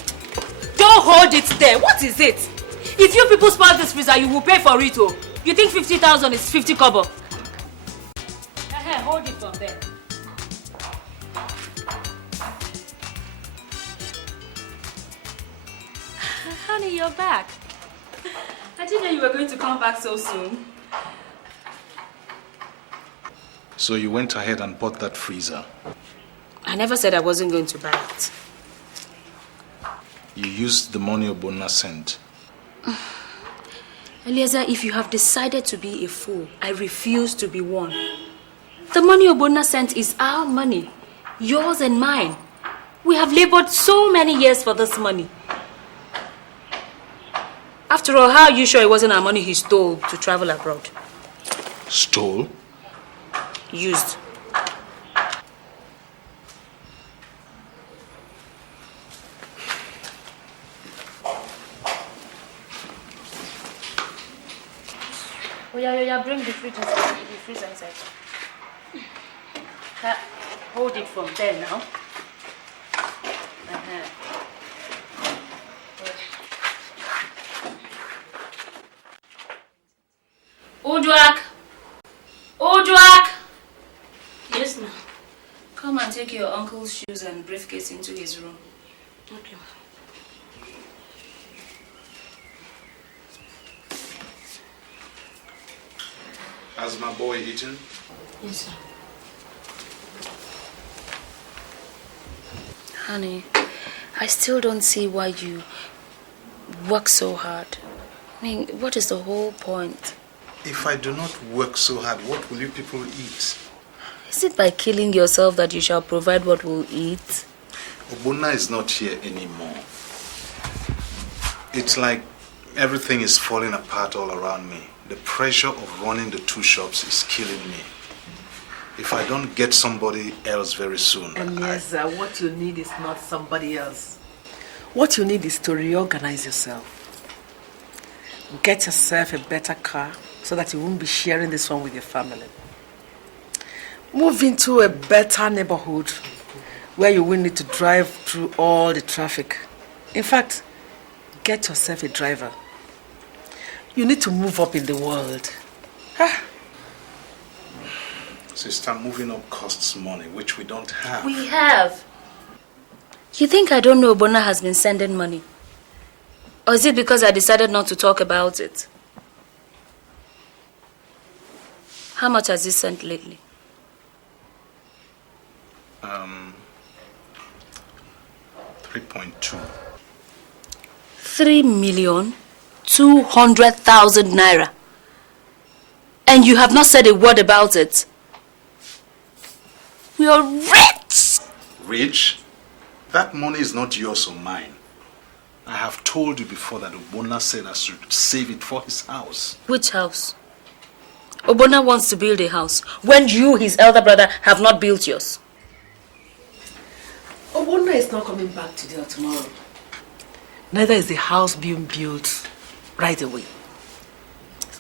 Don't hold it there. What is it? If you people spoil this freezer, you will pay for it, oh. You think 50,000 is 50 kobo? Hold it from there. Honey, you're back. I didn't know you were going to come back so soon. So you went ahead and bought that freezer? I never said I wasn't going to buy it. You used the money Obona sent? Eliezer, if you have decided to be a fool, I refuse to be one. The money Obona sent is our money. Yours and mine. We have labored so many years for this money. After all, how are you sure it wasn't our money he stole to travel abroad? Stole? Used. Oh yeah, bring the fridge inside. The freezer inside. Hold it from there now. Odoputa! Yes, ma'am. Come and take your uncle's shoes and briefcase into his room. Okay. Has my boy eaten? Yes, sir. Honey, I still don't see why you work so hard. I mean, what is the whole point? If I do not work so hard, what will you people eat? Is it by killing yourself that you shall provide what we'll eat? Obona is not here anymore. It's like everything is falling apart all around me. The pressure of running the 2 shops is killing me. If I don't get somebody else very soon... And yes, what you need is not somebody else. What you need is to reorganize yourself. get yourself a better car so that you won't be sharing this one with your family. Move into a better neighborhood where you won't need to drive through all the traffic. In fact, get yourself a driver. You need to move up in the world. Sister, moving up costs money, which we don't have. We have. You think I don't know Obona has been sending money? Or is it because I decided not to talk about it? How much has he sent lately? 3.2. 3,200,000 naira. And you have not said a word about it. We are rich! Rich? That money is not yours or mine. I have told you before that Obona said I should save it for his house. Which house? Obona wants to build a house when you, his elder brother, have not built yours. Obona is not coming back today or tomorrow. Neither is the house being built right away.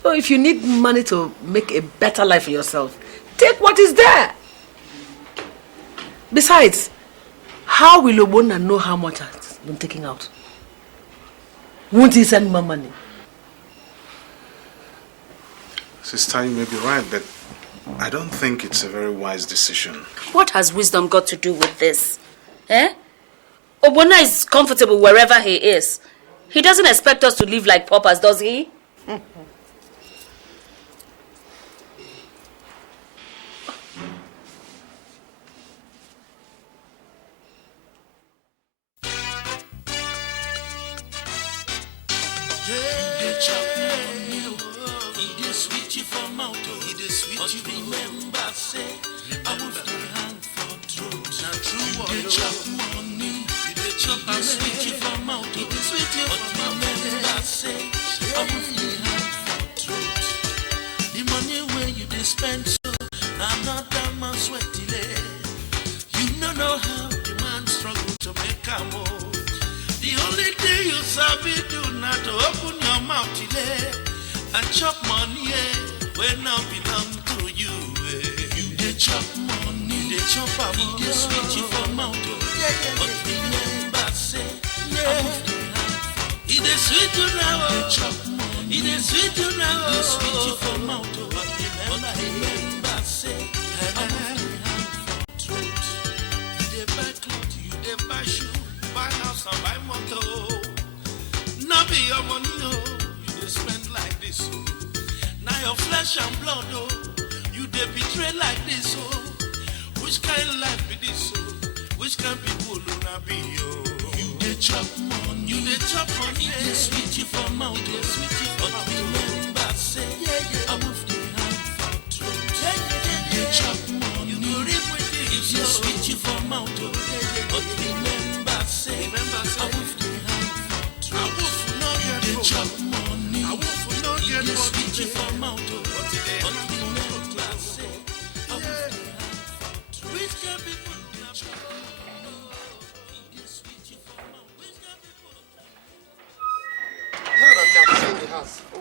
So if you need money to make a better life for yourself, take what is there. Besides, how will Obona know how much has been taken out? Won't he send more money? Sister, you may be right, but I don't think it's a very wise decision. What has wisdom got to do with this? Obona is comfortable wherever he is. He doesn't expect us to live like paupers, does he?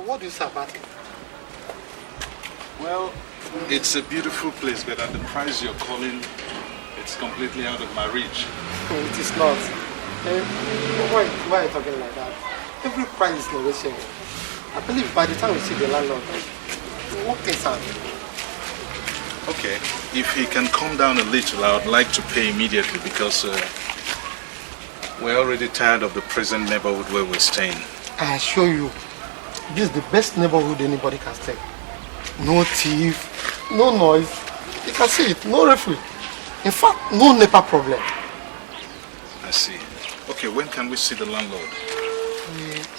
What do you say about it? Well, it's a beautiful place, but at the price you're calling, it's completely out of my reach. It is not. Why are you talking like that? Every price is negotiable. I believe by the time we see the landlord, we'll work things out. Okay, if he can calm down a little, I would like to pay immediately because we're already tired of the present neighborhood where we're staying. I assure you, this is the best neighborhood anybody can stay. No thief, no noise. You can see it, no referee. In fact, no NEPA problem. I see. Okay, when can we see the landlord?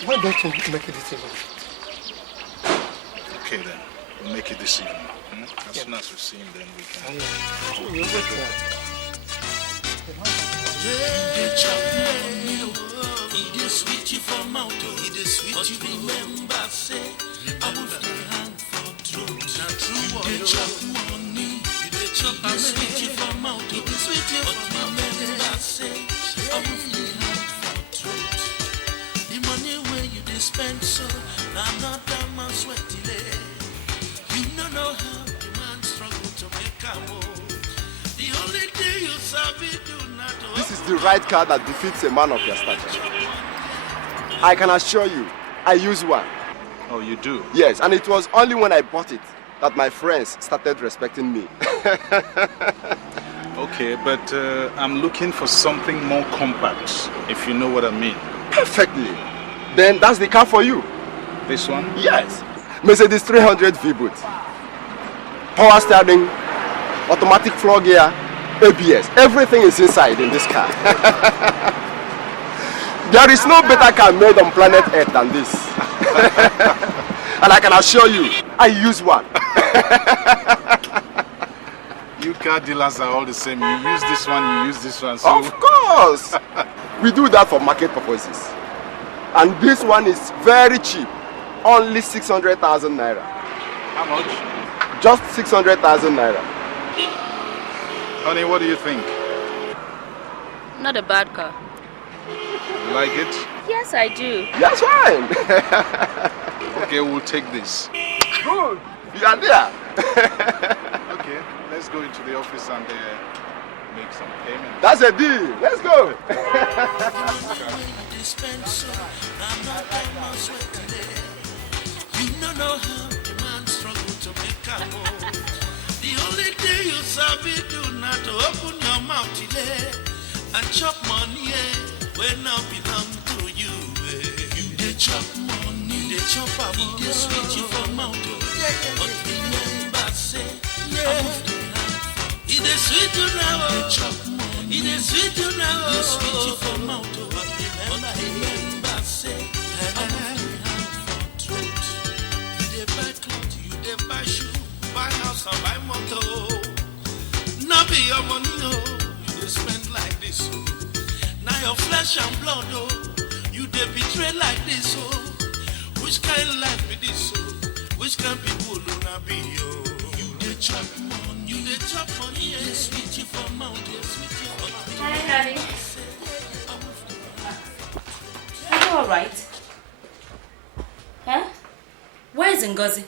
Why don't you make it this evening? Okay then, we'll make it this evening. As soon as we see him, then we can. The money where you spend so Another man sweaty leg. You don't know how the man struggle to make a move. The only thing you sabi do not to. This is the right car that befits a man of your stature. I can assure you, I use one. Oh, you do? Yes, and it was only when I bought it that my friends started respecting me. Okay, but I'm looking for something more compact, if you know what I mean. Perfectly. Then that's the car for you. This one? Yes. Mercedes 300 V-Boot. Power steering, automatic floor gear, ABS. Everything is inside in this car. There is no better car made on planet Earth than this. And I can assure you, I use one. You car dealers are all the same. You use this one, you use this one. So... Of course. We do that for market purposes. And this one is very cheap. Only 600,000 naira. How much? Just 600,000 naira. Honey, what do you think? Not a bad car. You like it? Yes, I do. That's fine. Okay, we'll take this. Good. You are there. Okay, let's go into the office and make some payment. That's a deal. Let's go. You don't know how the man struggle to make a move. The only thing you sabi do not to open your mouth today and chop money when now belong to you. You dey chop money, you dey chop money, you dey switch it from mouth to but remember say, it is sweet to now, it is sweet to now, you switch it from mouth to but remember say, buy shoe, buy house, and buy motor. Now be your money, oh. You dey spend like this, oh. Now your flesh and blood, oh. You dey betray like this, oh. Which kind of life be this, oh? Which kind of people do not be, oh? You dey chop money, you dey chop money, yeah. Sweet you for mountain, sweet you for mountain. Hi, honey. Are you all right? Huh? Where is Ngozi?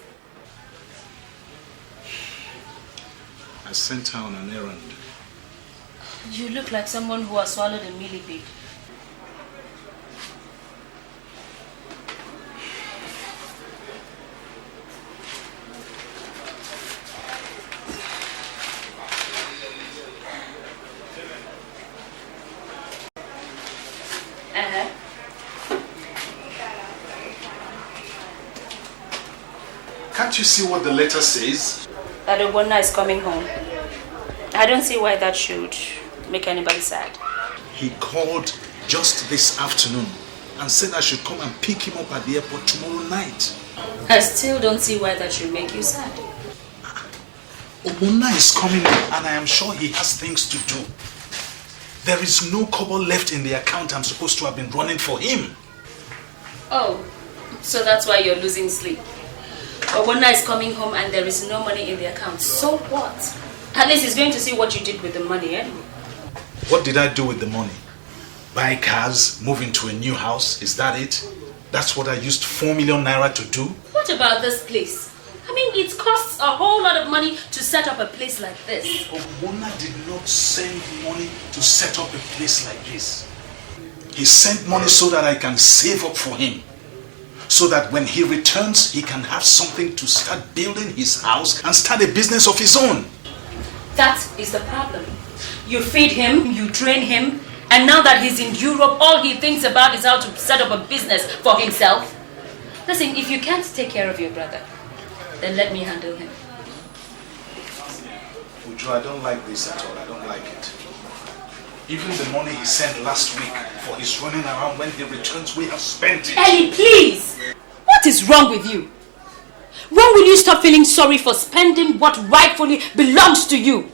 I sent her on an errand. You look like someone who has swallowed a millipede. Can't you see what the letter says? That Obona is coming home. I don't see why that should make anybody sad. He called just this afternoon and said I should come and pick him up at the airport tomorrow night. I still don't see why that should make you sad. Obona is coming and I am sure he has things to do. There is no kobo left in the account I'm supposed to have been running for him. Oh, so that's why you're losing sleep. Obona is coming home and there is no money in the account. So what? At least he's going to see what you did with the money anyway. What did I do with the money? Buy cars, move into a new house, is that it? That's what I used 4 million naira to do? What about this place? I mean, it costs a whole lot of money to set up a place like this. Obona did not send money to set up a place like this. He sent money so that I can save up for him. So that when he returns, he can have something to start building his house and start a business of his own. That is the problem. You feed him, you train him, and now that he's in Europe, all he thinks about is how to set up a business for himself. Listen, if you can't take care of your brother, then let me handle him. Uche, I don't like this at all. I don't like it. Even the money he sent last week for his running around, when he returns, we have spent it. Ellie, please! What is wrong with you? When will you stop feeling sorry for spending what rightfully belongs to you?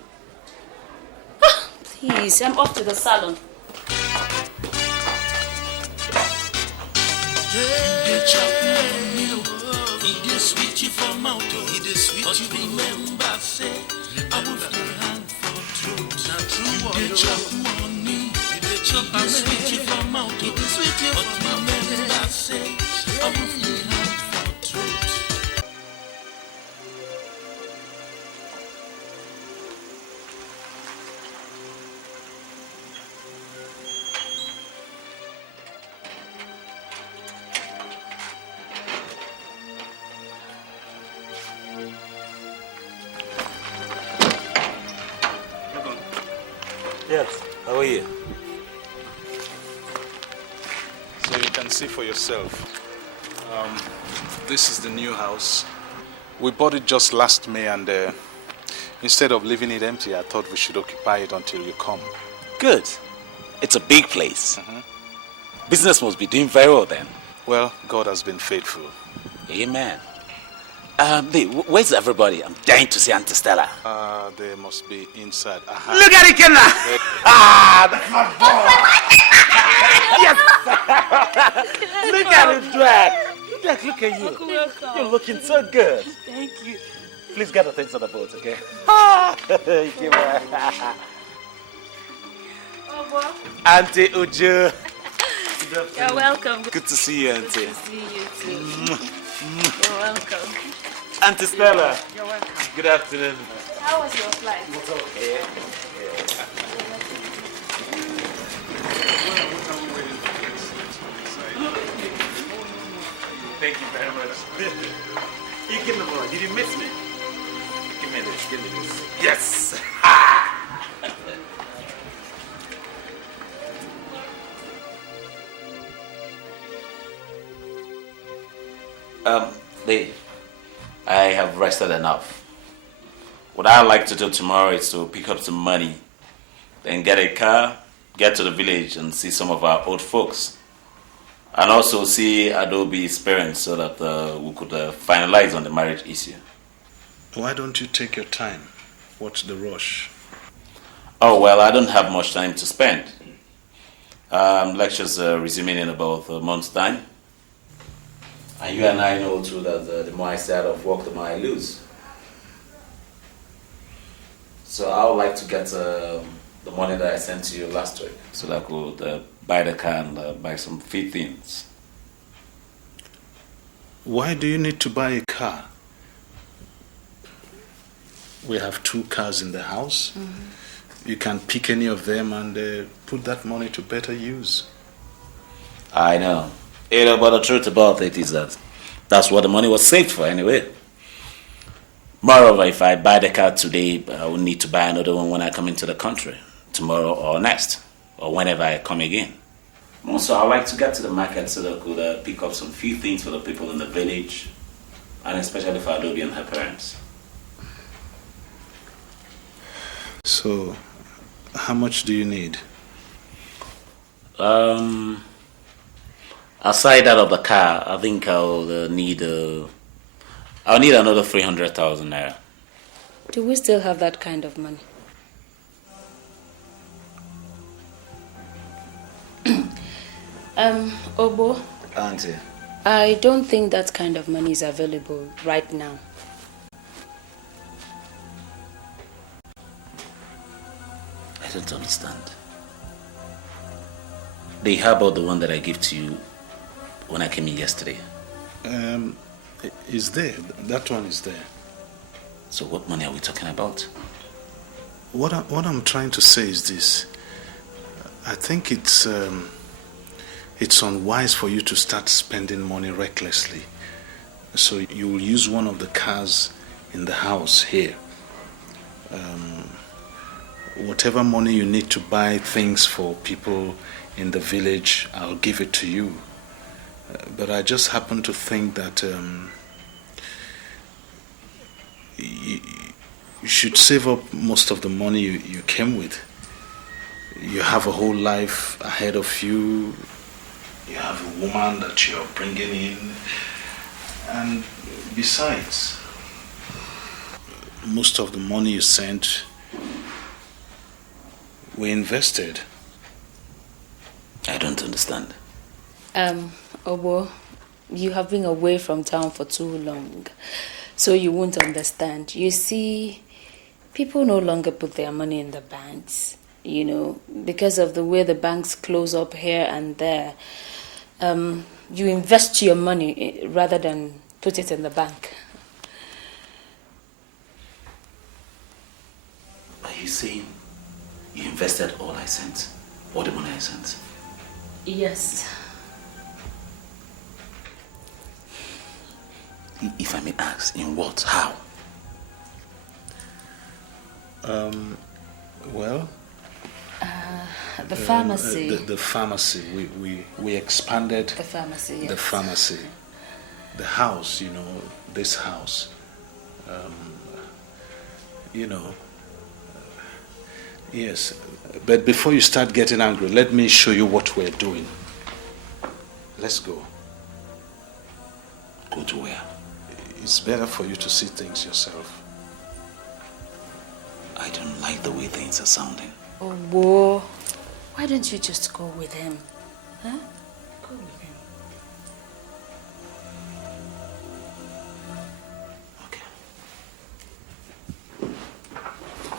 Please, I'm off to the salon. Yes. How are you? So you can see for yourself. This is the new house. We bought it just last May, and instead of leaving it empty, I thought we should occupy it until you come. Good. It's a big place. Business must be doing very well then. Well, God has been faithful. Amen. Where's everybody? I'm dying to see Auntie Stella. They must be inside. Look at it, Kenna! That's my boy! Yes! Look at him, Zack! Zack, look at you. You're looking so good. Thank you. Please get the things on the boat, okay? Auntie Uche. You're welcome. Good to see you, Auntie. Good to see you too. You're welcome. Auntie Stella. You're welcome. Good afternoon. How was your flight? It's okay. Thank you very much. You give me more. Did you miss me? Give me this. Give me this. Yes. Dave, I have rested enough. What I'd like to do tomorrow is to pick up some money, then get a car, get to the village and see some of our old folks. And also see Adobe's parents so that we could finalize on the marriage issue. Why don't you take your time? What's the rush? Oh, well, I don't have much time to spend. Lectures resuming in about a month's time. And you and I know too that the more I stay out of work, the more I lose. So I would like to get the money that I sent to you last week so that I could buy the car and buy some few things. Why do you need to buy a car? We have 2 cars in the house. You can pick any of them and put that money to better use. I know. But the truth about it is that that's what the money was saved for anyway. Moreover, if I buy the car today, I will need to buy another one when I come into the country, tomorrow or next, or whenever I come again. Also, I'd like to get to the market so that I could pick up some few things for the people in the village, and especially for Adobe and her parents. So, how much do you need? Aside that of the car, I think I'll need another 300,000 naira. Do we still have that kind of money? Obo? Auntie. I don't think that kind of money is available right now. I don't understand. How about the one that I gave to you when I came in yesterday? Is there. That one is there. So what money are we talking about? What I'm trying to say is this. I think it's unwise for you to start spending money recklessly. So you will use one of the cars in the house here. Whatever money you need to buy things for people in the village, I'll give it to you. But I just happen to think that you should save up most of the money you came with. You have a whole life ahead of you. You have a woman that you're bringing in. And besides, most of the money you sent, we invested. I don't understand. Obo, you have been away from town for too long, so you won't understand. You see, people no longer put their money in the banks, because of the way the banks close up here and there. You invest your money rather than put it in the bank. Are you saying you invested all I sent? All the money I sent? Yes. If I may ask, in what? How? Well, The pharmacy. The pharmacy. We expanded the pharmacy. Yes. The pharmacy. The house, this house. Yes. But before you start getting angry, let me show you what we're doing. Let's go. Go to where? It's better for you to see things yourself. I don't like the way things are sounding. Oh, boy. Why don't you just go with him? Huh? Go with him. Okay.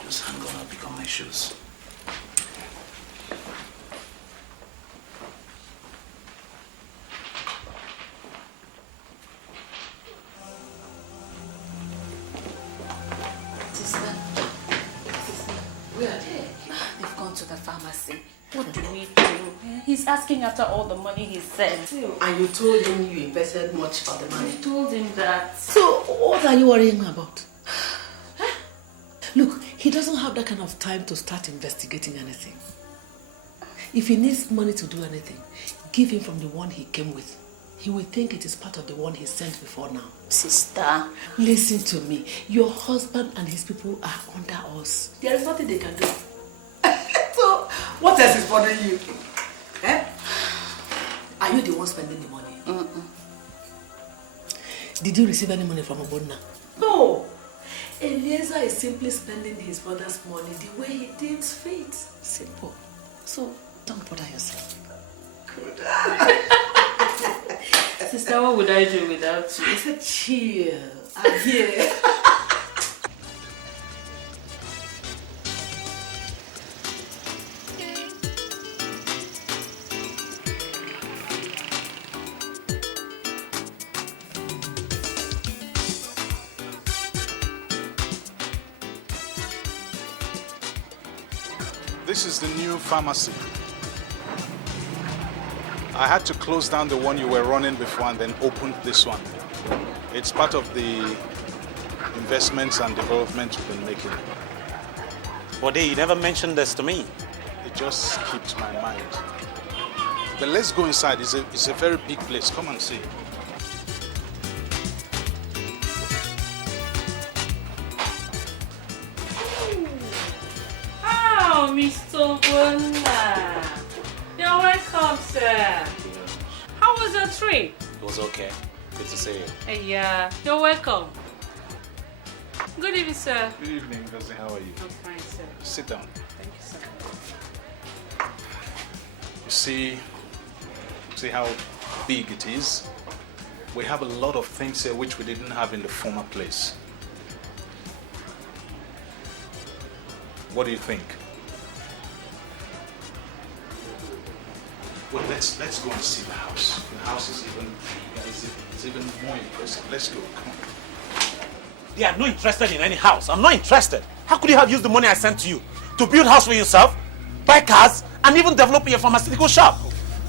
Just hang on, I'll pick up my shoes. They've gone to the pharmacy. What do we do? He's asking after all the money he sent. And you told him you invested much for the money. I told him that. So, what are you worrying about? Look, he doesn't have that kind of time to start investigating anything. If he needs money to do anything, give him from the one he came with. He will think it is part of the one he sent before now. Sister. Listen to me. Your husband and his people are under us. There is nothing they can do. So, what else is bothering you? Are you the one spending the money? Did you receive any money from Obonna? No. Eliezer is simply spending his brother's money the way he deems fit. Simple. So, don't bother yourself. Good. Sister, what would I do without you? I said chill. I'm here. This is the new pharmacy. I had to close down the one you were running before and then opened this one. It's part of the investments and development we've been making. Bode, you never mentioned this to me. It just skipped my mind. But let's go inside. It's a very big place. Come and see. Oh, Mr. Blunder. You're welcome, sir. How was your trip? It was okay. Good to see you. Yeah, you're welcome. Good evening, sir. Good evening, Gozi. How are you? I'm fine, sir. Sit down. Thank you, sir. You see how big it is? We have a lot of things here which we didn't have in the former place. What do you think? Well, let's go and see the house. The house is even more impressive. Let's go. Come on. They are not interested in any house. I'm not interested. How could you have used the money I sent to you to build a house for yourself, buy cars, and even develop your pharmaceutical shop?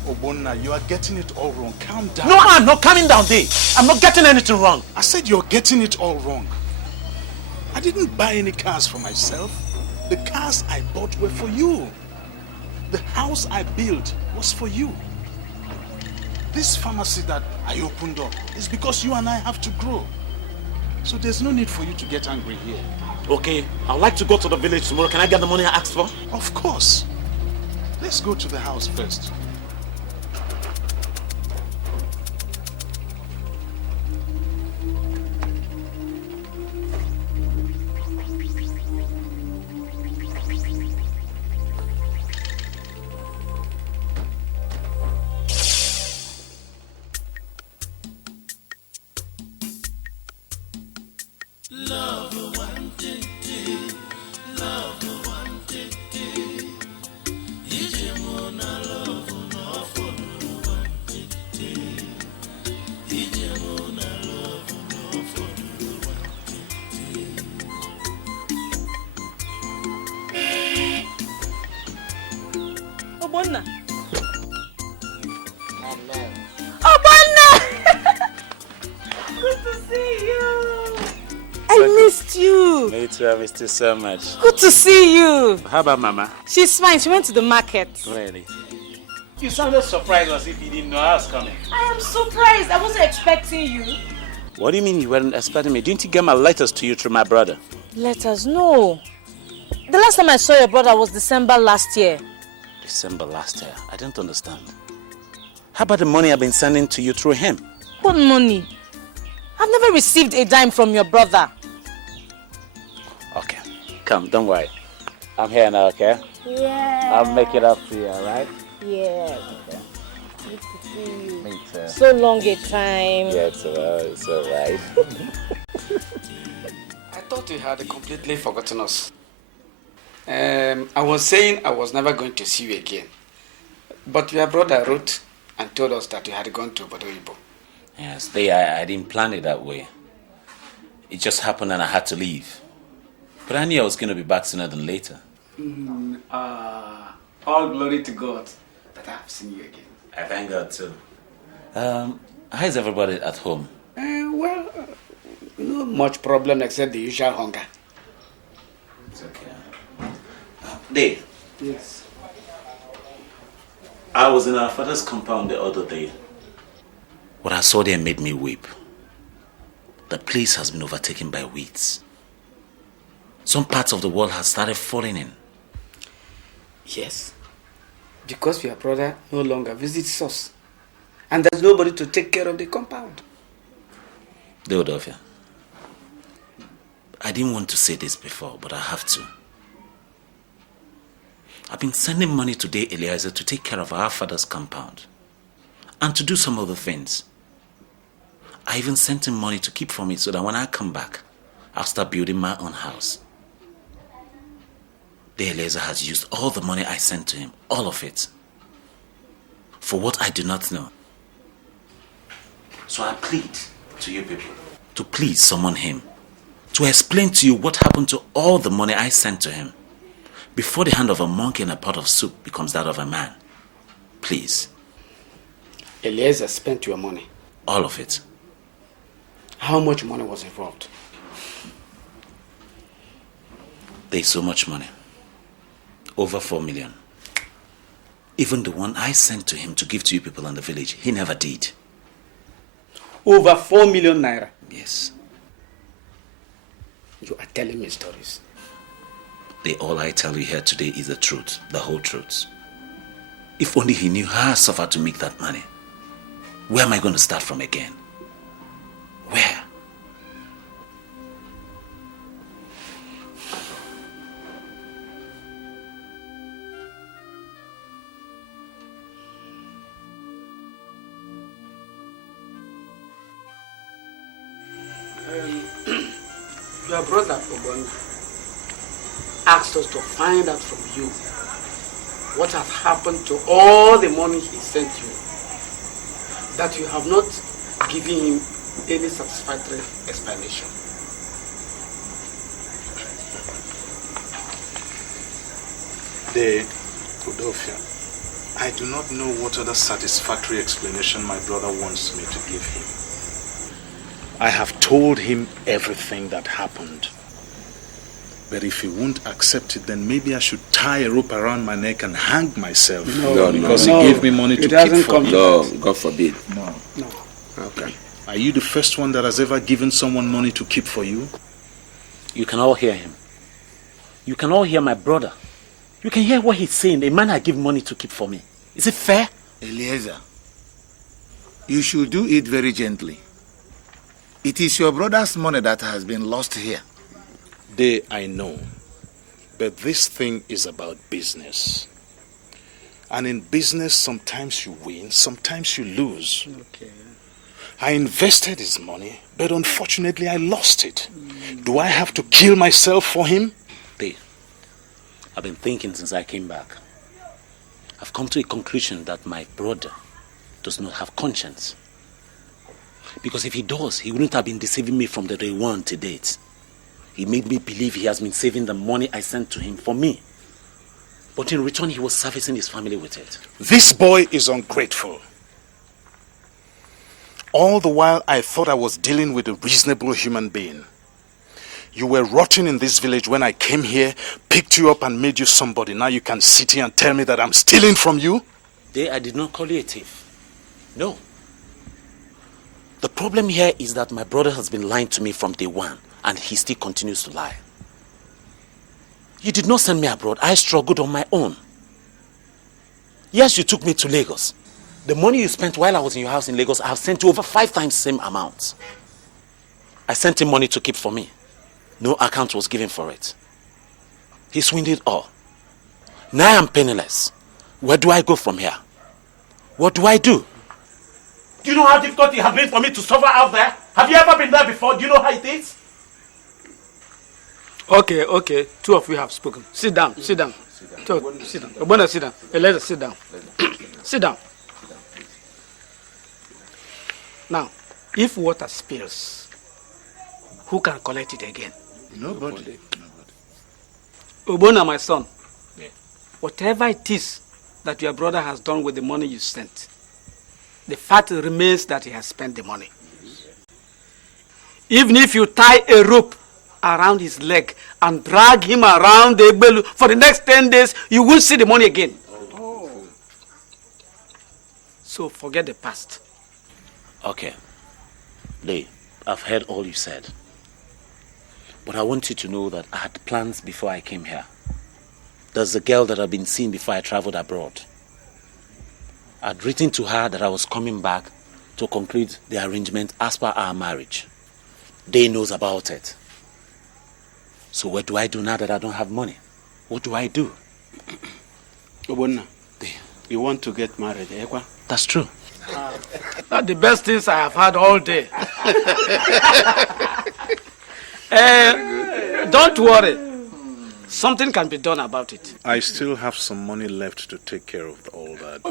Obonna, you are getting it all wrong. Calm down. No, I'm not calming down, Dave. I'm not getting anything wrong. I said you're getting it all wrong. I didn't buy any cars for myself. The cars I bought were for you. The house I built was for you. This pharmacy that I opened up is because you and I have to grow. So there's no need for you to get angry here. Okay, I'd like to go to the village tomorrow. Can I get the money I asked for? Of course. Let's go to the house first. Obonna. Good to see you. I missed you. May Me too, I missed you so much. Good to see you. How about Mama? She's fine. She went to the market. Really? You sounded surprised as if you didn't know I was coming. I am surprised. I wasn't expecting you. What do you mean you weren't expecting me? Didn't you get my letters to you through my brother? Letters? No. The last time I saw your brother was December last year. December last year? I don't understand. How about the money I've been sending to you through him? What money? I've never received a dime from your brother. Okay. Come, don't worry. I'm here now, okay? Yeah. I'll make it up to you, alright? Yeah. Okay. Good to see you. Me too. So long a time. Yeah, it's alright. I thought you had completely forgotten us. I was saying I was never going to see you again. But your brother wrote and told us that you had gone to Bodoibo. Yes, I didn't plan it that way. It just happened and I had to leave. But I knew I was going to be back sooner than later. All glory to God that I have seen you again. I thank God too. How's everybody at home? Well, no much problem except the usual hunger. It's okay. Dave. Yes. I was in our father's compound the other day. What I saw there made me weep. The place has been overtaken by weeds. Some parts of the wall have started falling in. Yes. Because your brother no longer visits us. And there's nobody to take care of the compound. Deodofia, I didn't want to say this before, but I have to. I've been sending money today, Eliezer, to take care of our father's compound. And to do some other things. I even sent him money to keep for me so that when I come back, I'll start building my own house. The Eliezer has used all the money I sent to him, all of it, for what I do not know. So I plead to you people to please summon him, to explain to you what happened to all the money I sent to him before the hand of a monkey in a pot of soup becomes that of a man. Please. Eliezer spent your money. All of it. How much money was involved? There's so much money. Over 4 million. Even the one I sent to him to give to you people in the village, he never did. Over 4 million naira? Yes. You are telling me stories. All I tell you here today is the truth, the whole truth. If only he knew how I suffered to make that money. Where am I going to start from again? Where? Your brother Obon asked us to find out from you what has happened to all the money he sent you, that you have not given him any satisfactory explanation. Odofia, I do not know what other satisfactory explanation my brother wants me to give him. I have told him everything that happened. But if he won't accept it, then maybe I should tie a rope around my neck and hang myself. No, because he gave me money to keep for me. No, God forbid. No. Okay. Are you the first one that has ever given someone money to keep for you? You can all hear him. You can all hear my brother. You can hear what he's saying. A man I give money to keep for me. Is it fair? Eliezer, you should do it very gently. It is your brother's money that has been lost here. I know. But this thing is about business. And in business, sometimes you win, sometimes you lose. Okay. I invested his money, but unfortunately I lost it. Do I have to kill myself for him? I've been thinking since I came back. I've come to a conclusion that my brother does not have conscience. Because if he does, he wouldn't have been deceiving me from the day one to date. He made me believe he has been saving the money I sent to him for me. But in return, he was servicing his family with it. This boy is ungrateful. All the while, I thought I was dealing with a reasonable human being. You were rotting in this village when I came here, picked you up and made you somebody. Now you can sit here and tell me that I'm stealing from you? I did not call you a thief. No. The problem here is that my brother has been lying to me from day one, and he still continues to lie. You did not send me abroad. I struggled on my own. Yes, you took me to Lagos. The money you spent while I was in your house in Lagos, I have sent you over 5 times the same amount. I sent him money to keep for me. No account was given for it. He swindled all. Now I am penniless. Where do I go from here? What do I do? Do you know how difficult it has been for me to suffer out there? Have you ever been there before? Do you know how it is? Okay. 2 of you have spoken. Sit down. Sit down. Obona, sit down. Eleza, sit down. Sit down. Now, if water spills, who can collect it again? Nobody. Obona, my son, whatever it is that your brother has done with the money you sent, the fact remains that he has spent the money. Even if you tie a rope around his leg and drag him around the Egbelu for the next 10 days, you won't see the money again. Oh. So forget the past. Okay. Lee, I've heard all you said. But I want you to know that I had plans before I came here. There's a girl that I've been seeing before I traveled abroad. I'd written to her that I was coming back to conclude the arrangement as per our marriage. They knows about it. So what do I do now that I don't have money? What do I do? Obonna, you want to get married, eh? That's true. That's the best things I have had all day. Don't worry. Something can be done about it. I still have some money left to take care of all that.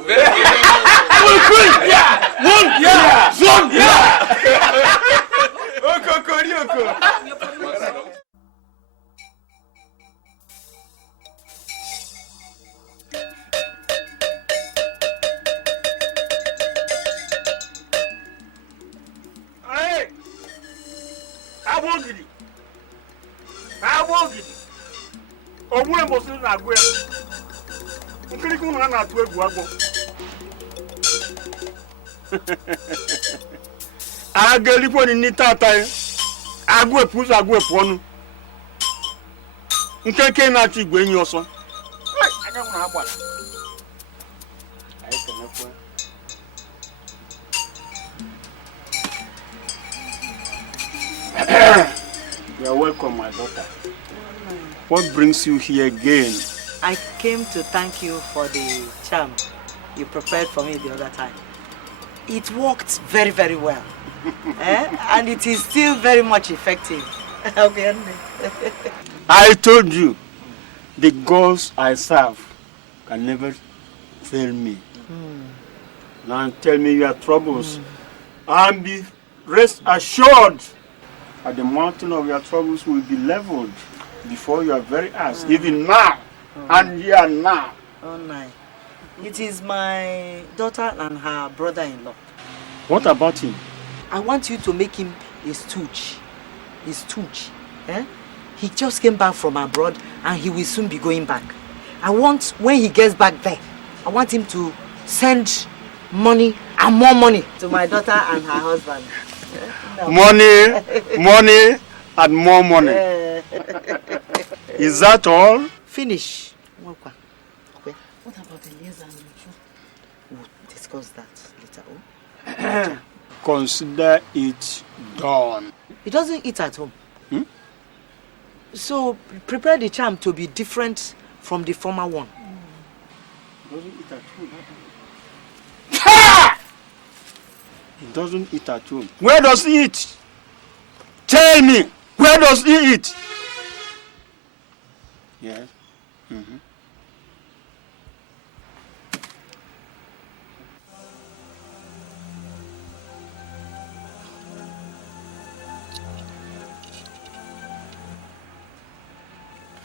Ogwe mbosi na agwe. Nkiriku na na atu egwu agbo. Agelipo ni tata. Agwe puza agwe ponu. Nkeke na ati igwe enyi oso. Anya na agba. Ai kana kwa. You are welcome, my daughter. What brings you here again? I came to thank you for the charm you prepared for me the other time. It worked very, very well. And it is still very much effective. I told you, the gods I serve can never fail me. Now tell me your troubles and be rest assured that the mountain of your troubles will be leveled before your very eyes, even now, and here now. Oh, no. It is my daughter and her brother-in-law. What about him? I want you to make him a stooge. A stooge. He just came back from abroad and he will soon be going back. I want, when he gets back there, I want him to send money and more money to my daughter and her husband. No. Money, and more money. Is that all? Finish. What about Elias and Uche? We'll discuss that later. Consider it done. He doesn't eat at home. So prepare the charm to be different from the former one. Doesn't eat at home. He doesn't eat at home. Where does he eat? Tell me, where does he eat? Yes.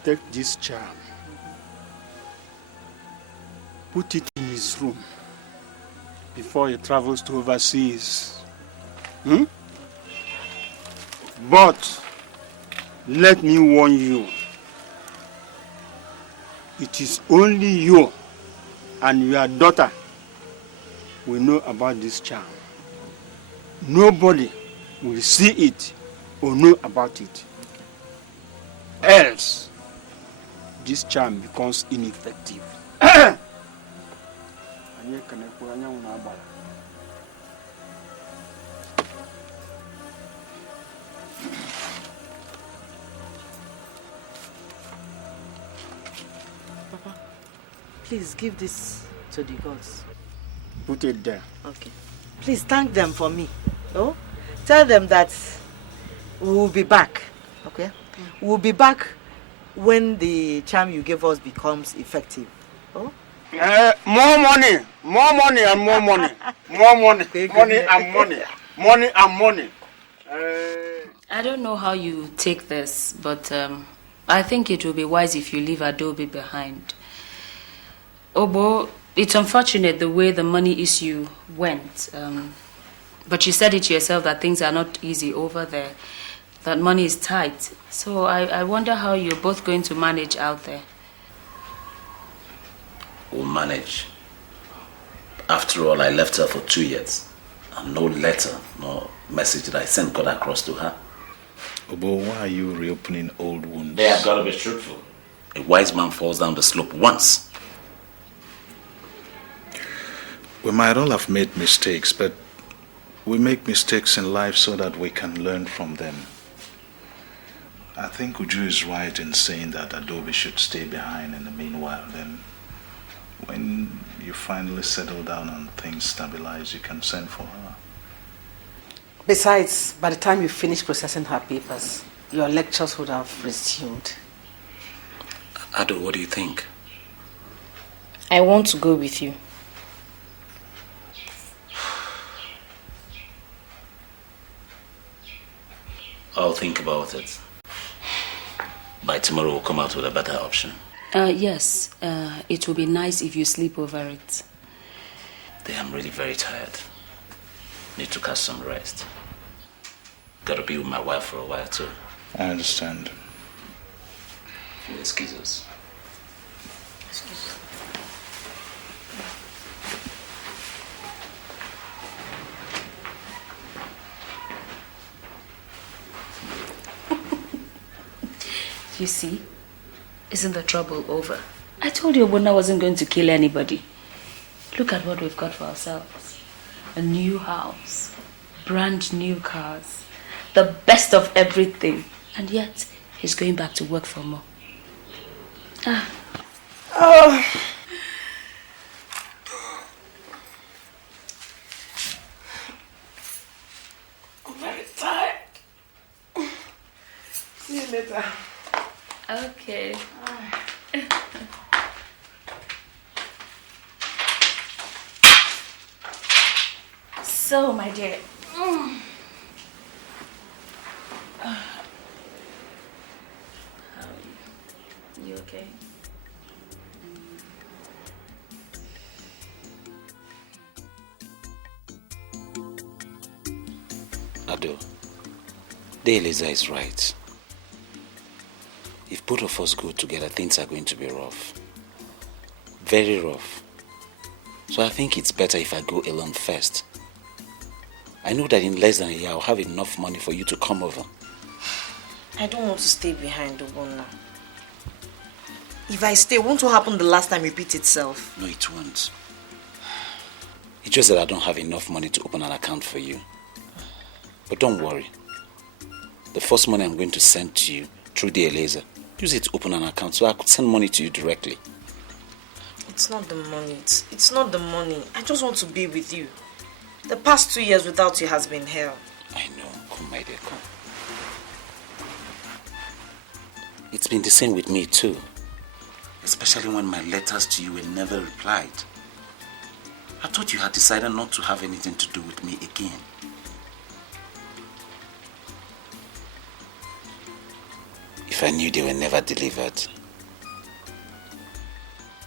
Take this charm. Put it in his room before he travels to overseas. But let me warn you. It is only you and your daughter will know about this charm. Nobody will see it or know about it. Else, this charm becomes ineffective. Papa, please give this to the gods. Put it there. Okay. Please thank them for me. Oh? Tell them that we will be back. Okay? We will be back when the charm you gave us becomes effective. Oh? More money and more money. More money. Money and money. Money and money. I don't know how you take this, but I think it will be wise if you leave Adobe behind. Obo, it's unfortunate the way the money issue went. But you said it yourself that things are not easy over there, that money is tight. So I wonder how you're both going to manage out there. We'll manage. After all, I left her for 2 years. And no letter, no message that I sent got across to her. Obo, why are you reopening old wounds? They have got to be truthful. A wise man falls down the slope once. We might all have made mistakes, but we make mistakes in life so that we can learn from them. I think Uju is right in saying that Adobe should stay behind in the meanwhile. Then when you finally settle down and things stabilize, you can send for her. Besides, by the time you finish processing her papers, your lectures would have resumed. Ado, what do you think? I want to go with you. I'll think about it. By tomorrow, we'll come out with a better option. Yes, it will be nice if you sleep over it. I'm really very tired. Need to catch some rest. Gotta be with my wife for a while too. I understand. If you'll excuse us. Excuse. You see, isn't the trouble over? I told you Obuna wasn't going to kill anybody. Look at what we've got for ourselves. A new house, brand new cars, the best of everything. And yet, he's going back to work for more. Ah. Oh. I'm very tired. See you later. Okay. So, my dear. You okay? Ado, Eliza is right. If both of us go together, things are going to be rough. Very rough. So I think it's better if I go alone first. I know that in less than a year, I'll have enough money for you to come over. I don't want to stay behind the one now. If I stay, won't what happened the last time repeat itself? No, it won't. It's just that I don't have enough money to open an account for you. But don't worry. The first money I'm going to send to you through the Eliza, use it to open an account so I could send money to you directly. It's not the money. It's not the money. I just want to be with you. The past 2 years without you has been hell. I know. Come, my dear, come. It's been the same with me too. Especially when my letters to you were never replied. I thought you had decided not to have anything to do with me again. If I knew they were never delivered.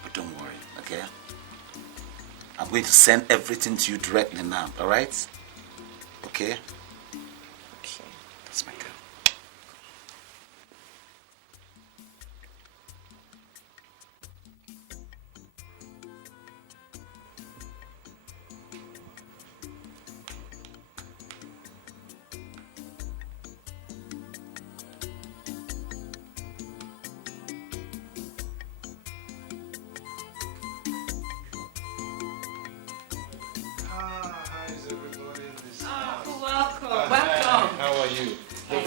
But don't worry, okay? I'm going to send everything to you directly now, alright? Okay? Okay, that's my girl. How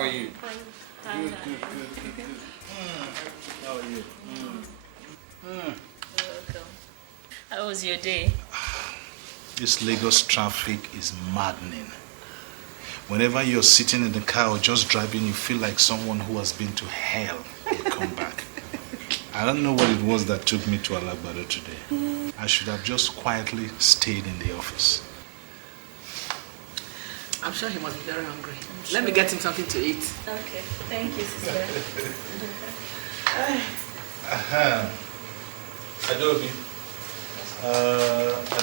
are you? Good. How are you? Welcome. How was your day? This Lagos traffic is maddening. Whenever you're sitting in the car or just driving, you feel like someone who has been to hell will come back. I don't know what it was that took me to Alagbado today. I should have just quietly stayed in the office. I'm sure he must be very hungry. Let me get him something to eat. Okay, thank you, sister. Adobe, I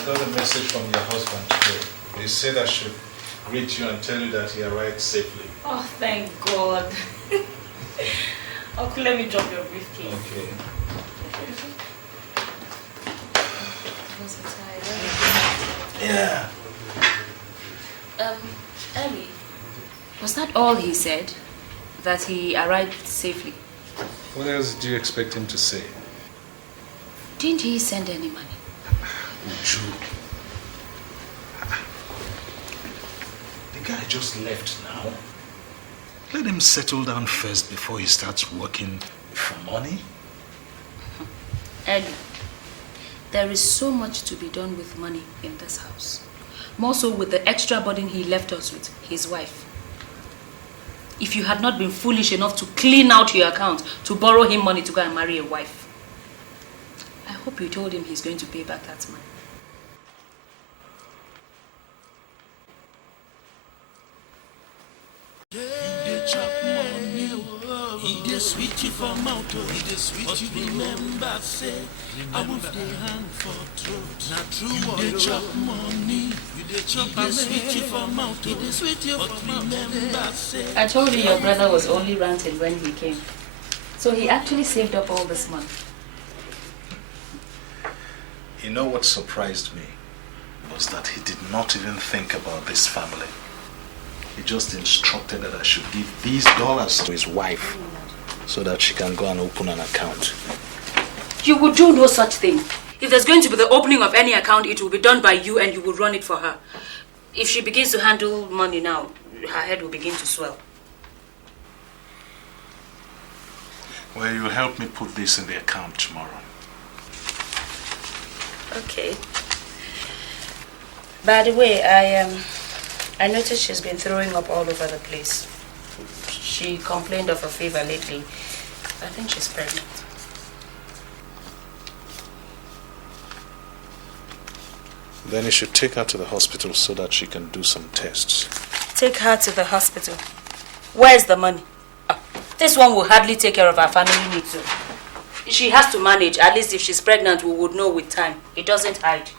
got a message from your husband today. He said I should greet you and tell you that he arrived safely. Oh, thank God. Okay, let me drop your briefcase. Okay. Yeah. Ellie, was that all he said? That he arrived safely? What else do you expect him to say? Didn't he send any money? Uche. The guy just left now. Let him settle down first before he starts working for money. Ellie, there is so much to be done with money in this house. More so with the extra burden he left us with, his wife. If you had not been foolish enough to clean out your account to borrow him money to go and marry a wife, I hope you told him he's going to pay back that money. He dey sweet you for mouth, but remember say I wolf dey hang for throat. Na true you dey chop money, you dey chop sweet you for mouth, he dey sweet you for mouth. I told you your brother was only ranting when he came. So he actually saved up all this money. You know what surprised me? Was that he did not even think about this family. He just instructed that I should give these dollars to his wife so that she can go and open an account. You would do no such thing. If there's going to be the opening of any account, it will be done by you and you will run it for her. If she begins to handle money now, her head will begin to swell. Well, you'll help me put this in the account tomorrow. Okay. By the way, I noticed she's been throwing up all over the place. She complained of a fever lately. I think she's pregnant. Then you should take her to the hospital so that she can do some tests. Take her to the hospital. Where's the money? This one will hardly take care of our family needs. She has to manage. At least if she's pregnant, we would know with time. It doesn't hide.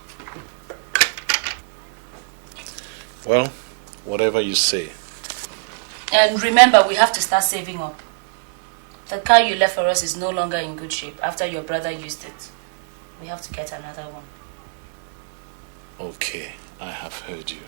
Well, whatever you say. And remember, we have to start saving up. The car you left for us is no longer in good shape after your brother used it. We have to get another one. Okay, I have heard you.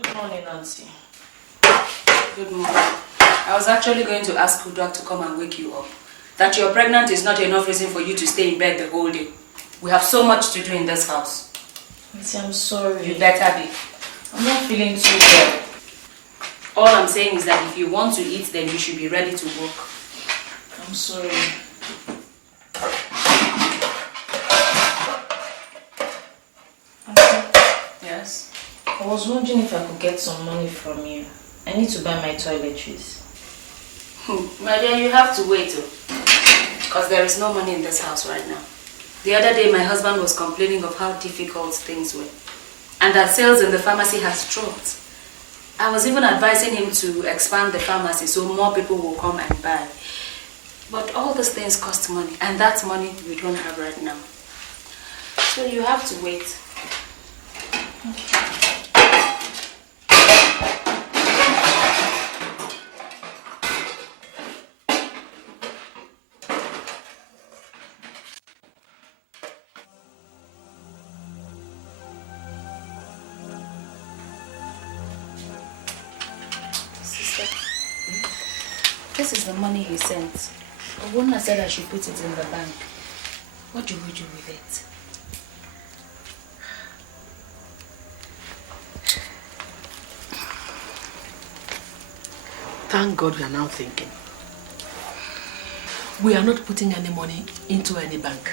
Good morning, Nancy. Good morning. I was actually going to ask Udoputa to come and wake you up. That you're pregnant is not enough reason for you to stay in bed the whole day. We have so much to do in this house. Nancy, I'm sorry. You better be. I'm not feeling too well. All I'm saying is that if you want to eat, then you should be ready to work. I'm sorry. Yes? I was wondering if I could get some money from you. I need to buy my toiletries. My dear, you have to wait, because there is no money in this house right now. The other day, my husband was complaining of how difficult things were. and that sales in the pharmacy has dropped. I was even advising him to expand the pharmacy so more people will come and buy. But all these things cost money, and that money we don't have right now. So you have to wait. Okay. This is the money he sent. Owona said I should put it in the bank. What do we do with it? Thank God we are now thinking. We are not putting any money into any bank.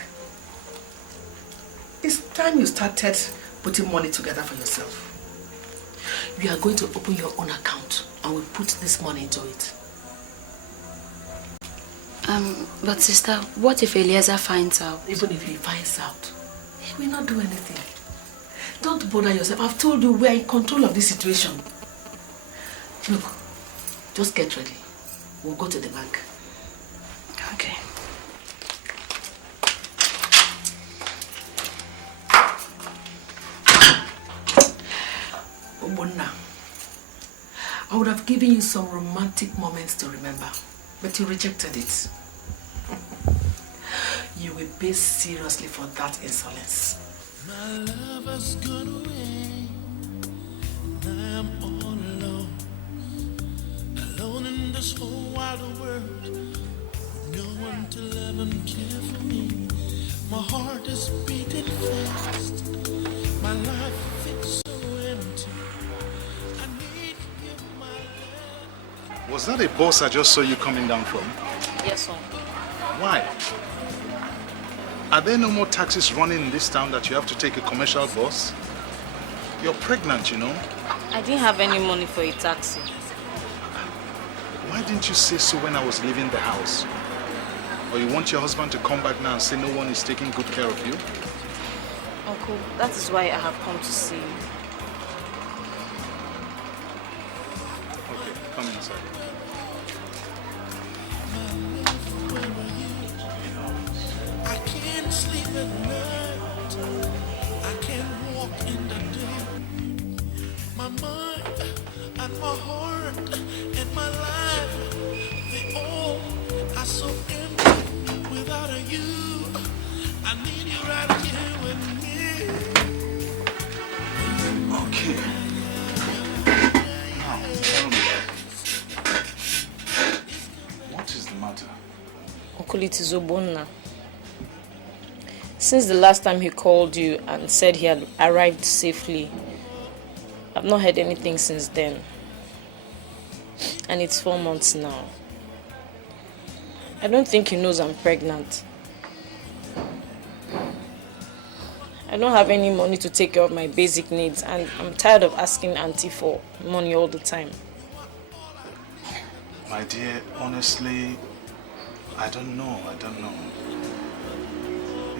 It's time you started putting money together for yourself. You are going to open your own account and we'll put this money into it. But sister, what if Eliezer finds out? Even if he finds out, he will not do anything. Don't bother yourself. I've told you we are in control of this situation. Look, just get ready. We'll go to the bank. Okay. Obonna, I would have given you some romantic moments to remember, but you rejected it. You will pay seriously for that insolence. My love has gone away, and I'm all alone. Alone in this whole wide world, with no one to love and care for me. My heart is beating fast, my life feels so empty. I need you, my love. Was that a bus I just saw you coming down from? Yes, sir. Why? Are there no more taxis running in this town that you have to take a commercial bus? You're pregnant, you know. I didn't have any money for a taxi. Why didn't you say so when I was leaving the house? Or you want your husband to come back now and say no one is taking good care of you? Uncle, that is why I have come to see you. Okay, come inside. I can't sleep at night, I can't walk in the day. My mind and my heart and my life, they all are so empty without you. I need you right here with me. Okay. Now, tell me. What is the matter? Uncle, it is Obonna. Since the last time he called you and said he had arrived safely, I've not heard anything since then. And it's 4 months now. I don't think he knows I'm pregnant. I don't have any money to take care of my basic needs, and I'm tired of asking Auntie for money all the time. My dear, honestly, I don't know.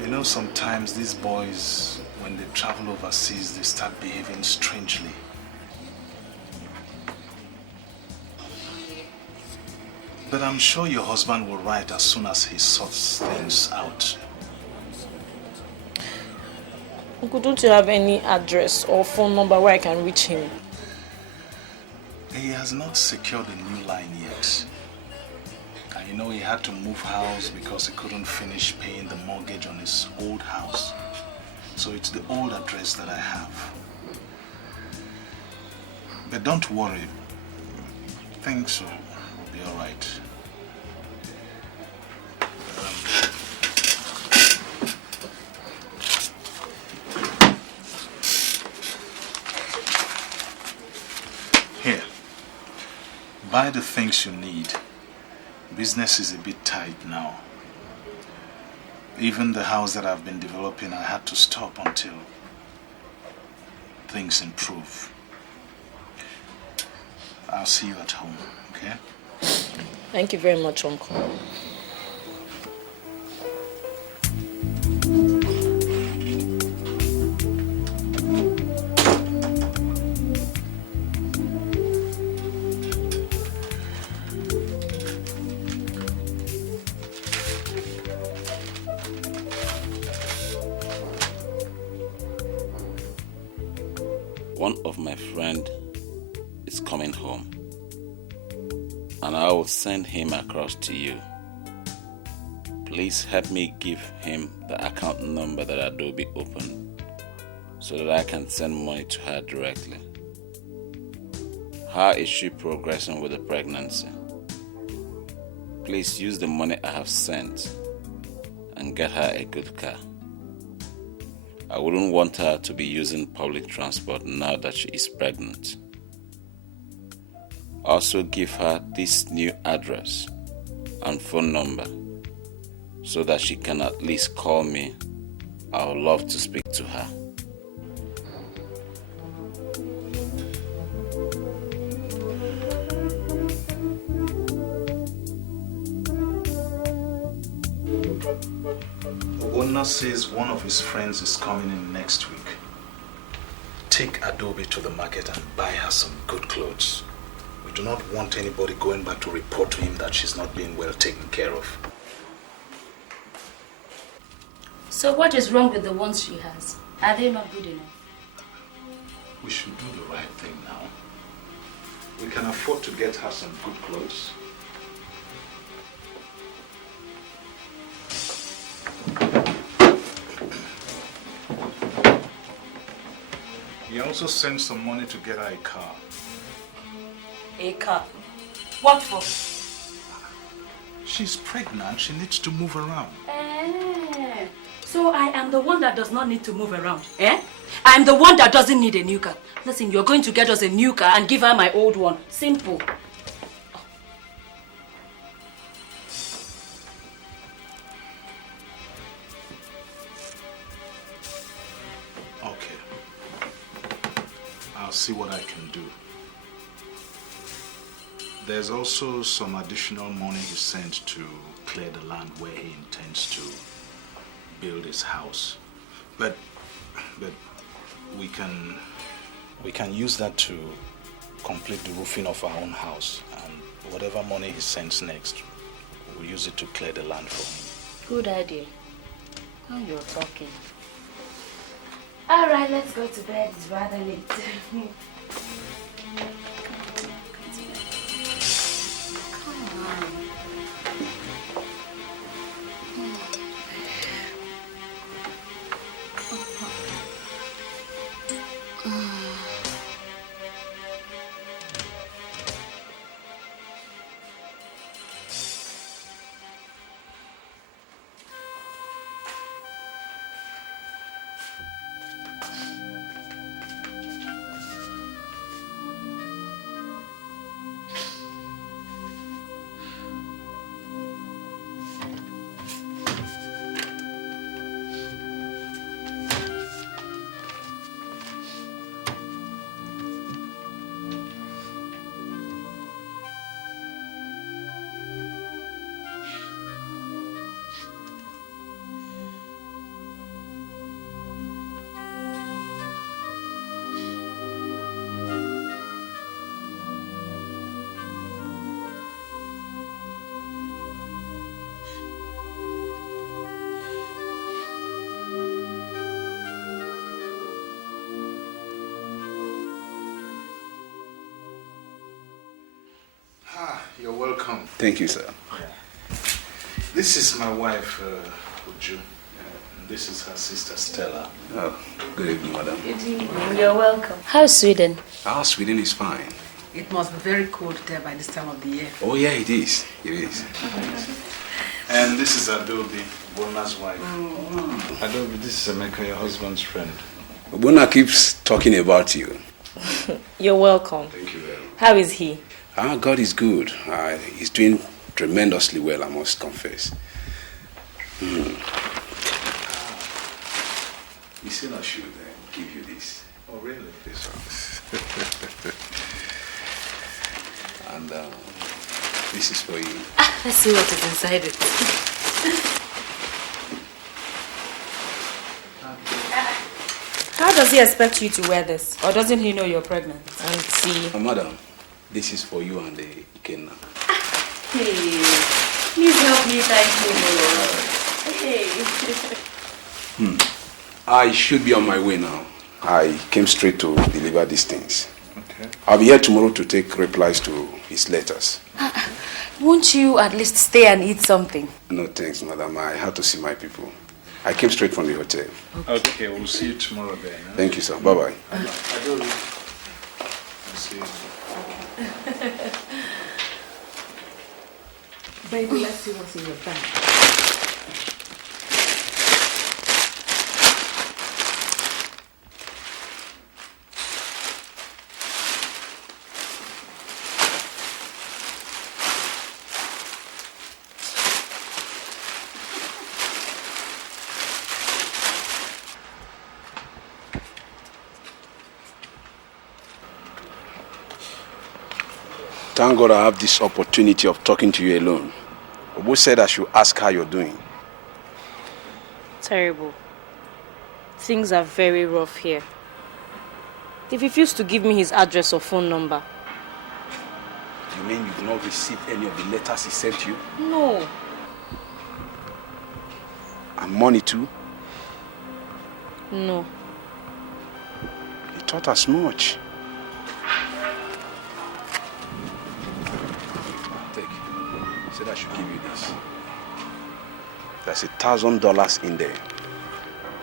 You know, sometimes these boys, when they travel overseas, they start behaving strangely. But I'm sure your husband will write as soon as he sorts things out. Uncle, don't you have any address or phone number where I can reach him? He has not secured a new line yet. And you know, he had to move house because he couldn't finish paying the mortgage on his old house. So it's the old address that I have. But don't worry. Things will be all right. Here. Buy the things you need. Business is a bit tight now. Even the house that I've been developing, I had to stop until things improve. I'll see you at home, okay? Thank you very much, Uncle. one of my friend is coming home, and I will send him across to you. Please help me give him the account number that Adobe opened so that I can send money to her directly. How is she progressing with the pregnancy? Please use the money I have sent and get her a good car. I wouldn't want her to be using public transport now that she is pregnant. Also give her this new address and phone number so that she can at least call me. I would love to speak to her. Owona says one of his friends is coming in next week. Take Adobe to the market and buy her some good clothes. We do not want anybody going back to report to him that she's not being well taken care of. So what is wrong with the ones she has? Are they not good enough? We should do the right thing now. We can afford to get her some good clothes. He also sent some money to get her a car. A car? What for? She's pregnant. She needs to move around. So I am the one that does not need to move around, eh? I am the one that doesn't need a new car. Listen, you're going to get us a new car and give her my old one. Simple. Okay. I'll see what I can do. There's also some additional money he sent to clear the land where he intends to build his house. But we can use that to complete the roofing of our own house, and whatever money he sends next, we'll use it to clear the land for him. Good idea. Now you're talking. All right, let's go to bed. It's rather late. You're welcome. Thank you, sir. This is my wife, Uche. And this is her sister, Stella. Oh, good evening, madam. Good evening. You're welcome. How's Sweden? Sweden is fine. It must be very cold there by this time of the year. Oh, yeah, it is. It is. And this is Adobe, Bona's wife. Adobe, this is Emeka, your husband's friend. Bona keeps talking about you. You're welcome. Thank you very much. How is he? God is good. He's doing tremendously well, I must confess. You said I should give you this. Oh, really? This one. And this is for you. Let's see what is inside it. How does he expect you to wear this? Or doesn't he know you're pregnant? And see... Madam, this is for you and the Ikenna. Hey, please help me, thank you. Hey. I should be on my way now. I came straight to deliver these things. Okay. I'll be here tomorrow to take replies to his letters. Won't you at least stay and eat something? No thanks, madam. I have to see my people. I came straight from the hotel. Okay, we'll see you tomorrow then. Huh? Thank you, sir. Bye-bye. I'll see you. Baby, let's see what's in your bag. Thank God I have this opportunity of talking to you alone. Obo said I should ask how you're doing. Terrible. Things are very rough here. He refused to give me his address or phone number. You mean you've not received any of the letters he sent you? No. And money too? No. He thought as much. Said I should give you this. There's $1,000 in there.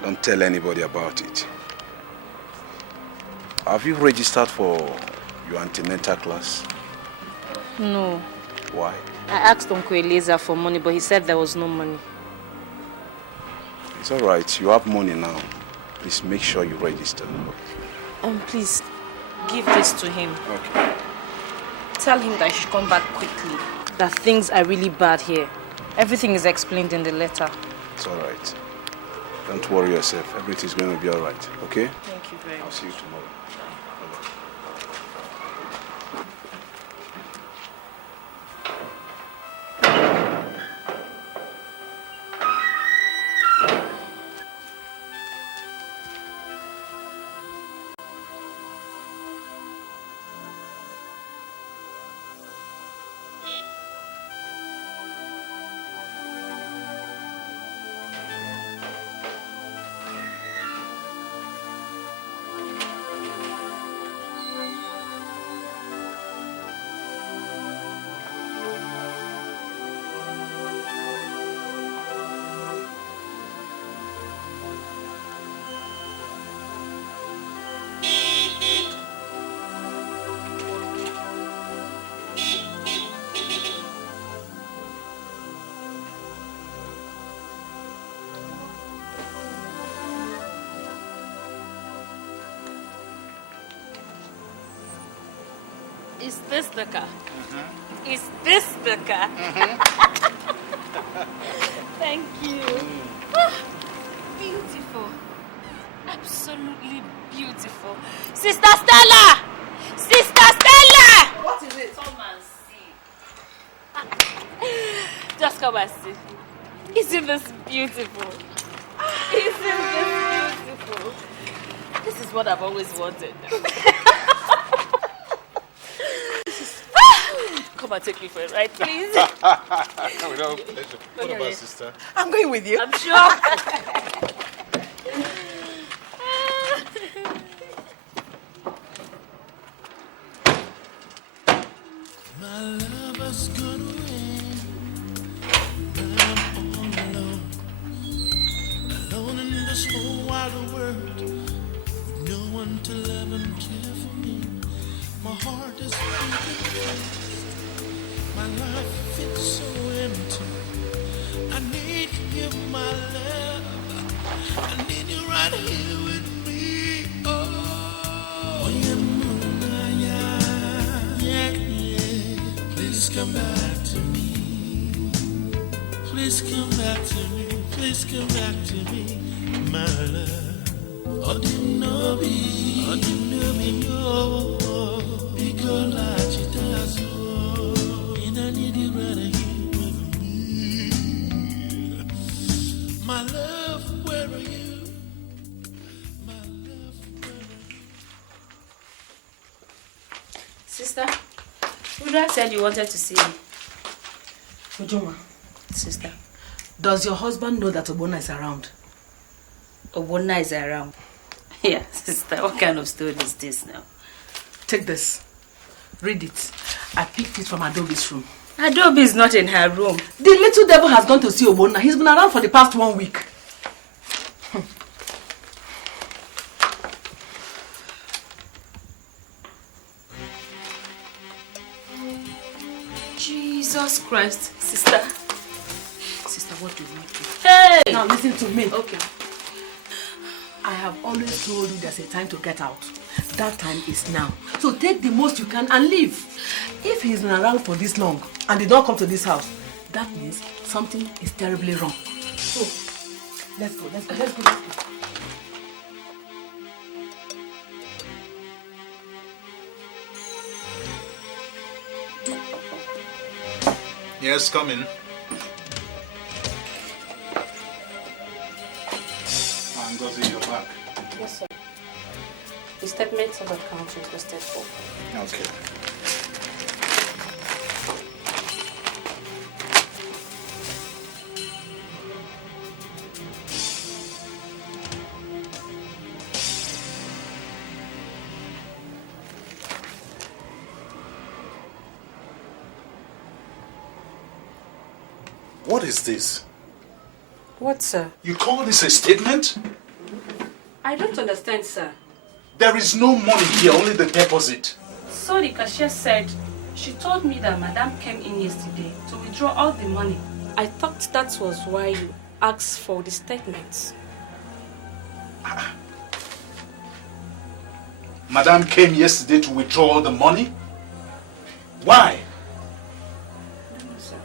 Don't tell anybody about it. Have you registered for your antenatal class? No. Why? I asked Uncle Eliezer for money, but he said there was no money. It's all right. You have money now. Please make sure you register. Please, give this to him. Okay. Tell him that he should come back quickly. That things are really bad here. Everything is explained in the letter. It's all right. Don't worry yourself. Everything's going to be all right. Okay? Thank you very much. I'll see you tomorrow. Is this the car? Is this the car? Thank you. Oh, beautiful. Absolutely beautiful. Sister Stella! Sister Stella! What is it? Come and see. Just come and see. Isn't this beautiful? Isn't this beautiful? This is what I've always wanted. Come and take me for a ride, please. With all pleasure. What about sister? I'm going with you. I'm sure. My lover's gone away. I'm all alone. Alone in this whole wide world. With no one to love and care for me. My heart is beating fast. My life feels so empty. I need you, my love. I need you right here with me. Oh, yeah. Please come back to me. Please come back to me. Please come back to me, my love. Oh, didn't know me, no. Because like you does, and I need you right here with me. My love, where are you? My love, where are you? Sister, Uda said you wanted to see me. Ujoma, Sister, does your husband know that Obona is around? Obona is around. Yeah, sister, what kind of story is this now? Take this. Read it. I picked it from Adobe's room. Adobe is not in her room. The little devil has gone to see Obona. He's been around for the past 1 week. Jesus Christ, sister. Sister, what do you want to do? Hey! Now listen to me. Okay. I have always told you there's a time to get out. That time is now. So take the most you can and leave. If he's been around for this long and did not come to this house, that means something is terribly wrong. So, let's go. Yes, come in. Ngozi, you're back. Yes, sir. The statements of account requested for. Okay. What is this? What, sir? You call this a statement? I don't understand, sir. There is no money here, only the deposit. So the cashier said she told me that Madam came in yesterday to withdraw all the money. I thought that was why you asked for the statements. Madam came yesterday to withdraw all the money? Why? No, sir.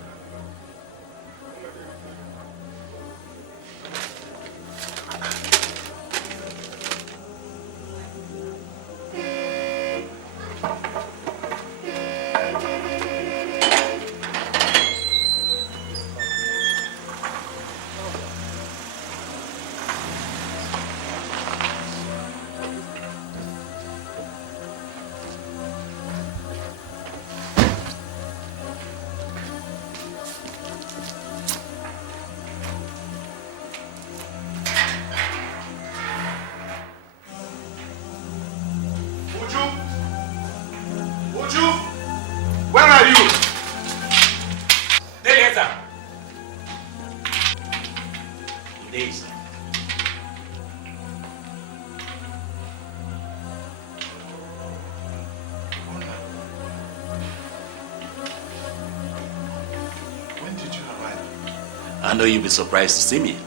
I know you'll be surprised to see me.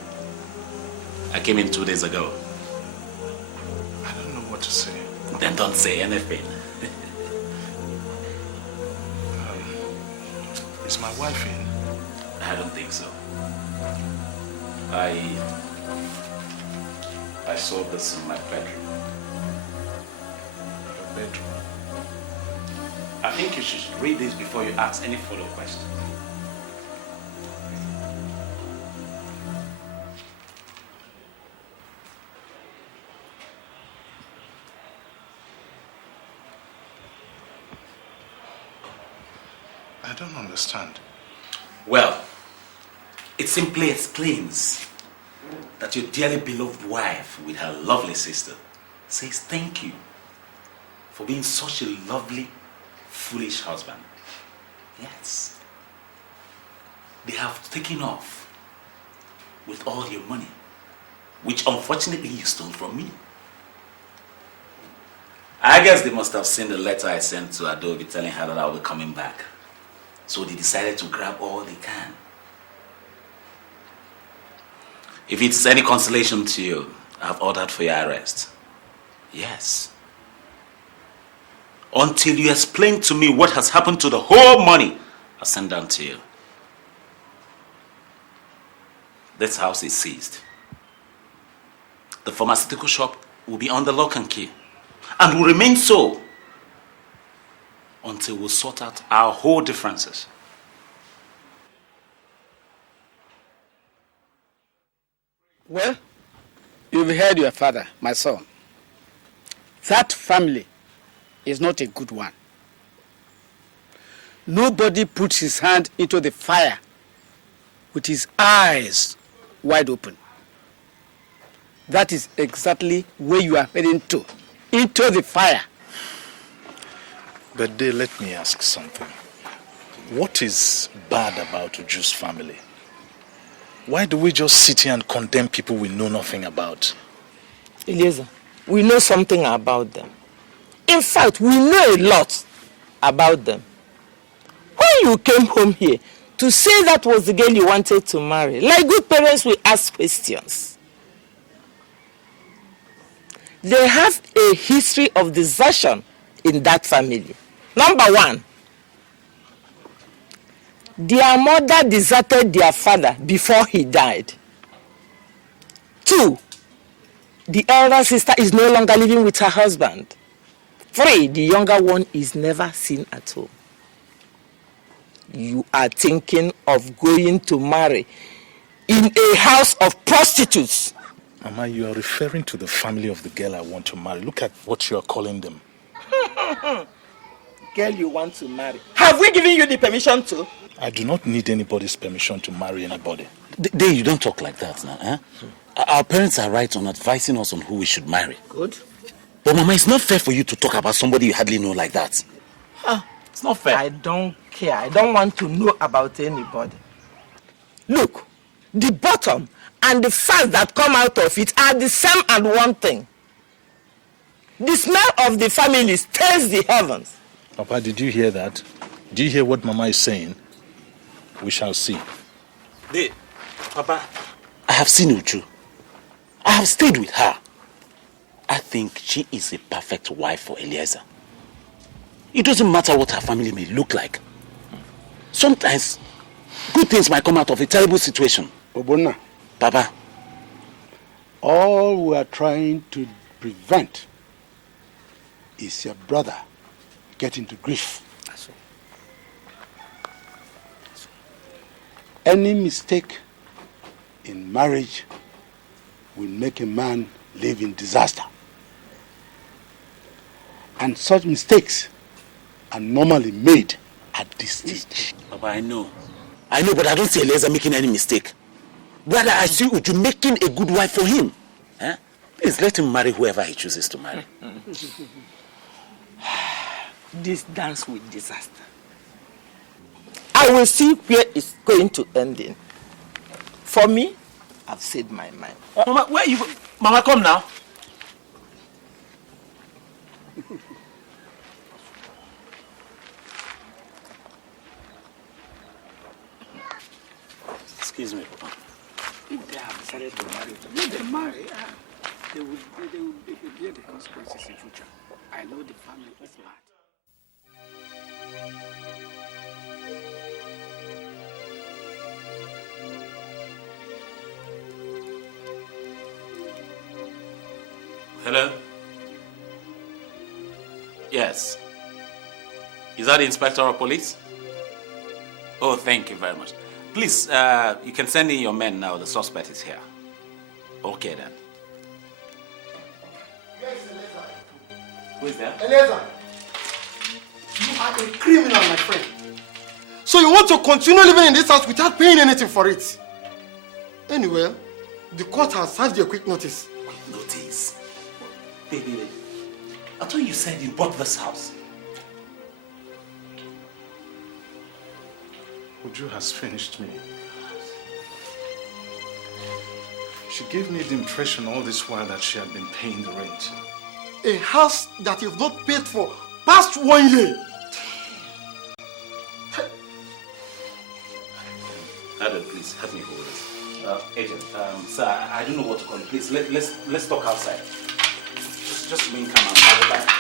I came in 2 days ago. I don't know what to say. Then don't say anything. Is my wife in? I don't think so. I saw this in my bedroom. Your bedroom? I think you should read this before you ask any follow-up question. I don't understand. Well, it simply explains that your dearly beloved wife with her lovely sister says thank you for being such a lovely, foolish husband. Yes. They have taken off with all your money, which unfortunately you stole from me. I guess they must have seen the letter I sent to Adobe telling her that I'll be coming back. So they decided to grab all they can. If it's any consolation to you, I've ordered for your arrest. Yes. Until you explain to me what has happened to the whole money I sent down to you. This house is seized. The pharmaceutical shop will be under lock and key, and will remain so until we sort out our whole differences. Well, you've heard your father, my son. That family is not a good one. Nobody puts his hand into the fire with his eyes wide open. that is exactly where you are heading to, into the fire. But Day, let me ask something. What is bad about Uju's family? Why do we just sit here and condemn people we know nothing about? Eliezer, we know something about them. In fact, we know a lot about them. When you came home here to say that was the girl you wanted to marry, like good parents, we ask questions. They have a history of desertion in that family. Number one, their mother deserted their father before he died. 2, the elder sister is no longer living with her husband. 3, the younger one is never seen at home. You are thinking of going to marry in a house of prostitutes. Mama, you are referring to the family of the girl I want to marry. Look at what you are calling them. Girl you want to marry. Have we given you the permission to? I do not need anybody's permission to marry anybody. Day, you don't talk like that now, eh? Our parents are right on advising us on who we should marry. Good. But Mama, it's not fair for you to talk about somebody you hardly know like that. It's not fair. I don't care. I don't want to know about anybody. Look, the bottom and the fat that come out of it are the same and one thing. The smell of the family stains the heavens. Papa, did you hear that? Do you hear what Mama is saying? We shall see. Day, Papa, I have seen Uju. I have stayed with her. I think she is a perfect wife for Eliezer. It doesn't matter what her family may look like. Sometimes, good things might come out of a terrible situation. Obona. Papa. All we are trying to prevent is your brother getting to grief. Any mistake in marriage will make a man live in disaster. And such mistakes are normally made at this stage. Papa, I know, but I don't see Eliezer making any mistake. Rather, I see Uju making a good wife for him. Eh? Please let him marry whoever he chooses to marry. This dance with disaster. I will see where it's going to end in. For me, I've said my mind. Mama, where you go? Mama, come now. Excuse me, Papa. If they have decided to marry, let them marry. They will bear the consequences in future. I know the family is bad. Hello? Yes. Is that the Inspector of Police? Oh, thank you very much. Please, you can send in your men now. The suspect is here. Okay, then. Yes, Eliezer. Who is there? Eliezer, you are a criminal, my friend. So you want to continue living in this house without paying anything for it? Anyway, the court has served you a quick notice. Quick notice? Baby, I thought you said you bought this house. Uju has finished me. She gave me the impression all this while that she had been paying the rent. A house that you've not paid for past 1 year. Adam, please help me hold this. Agent, sir, I don't know what to call you. Please let's talk outside. Just remain calm. I'll be back.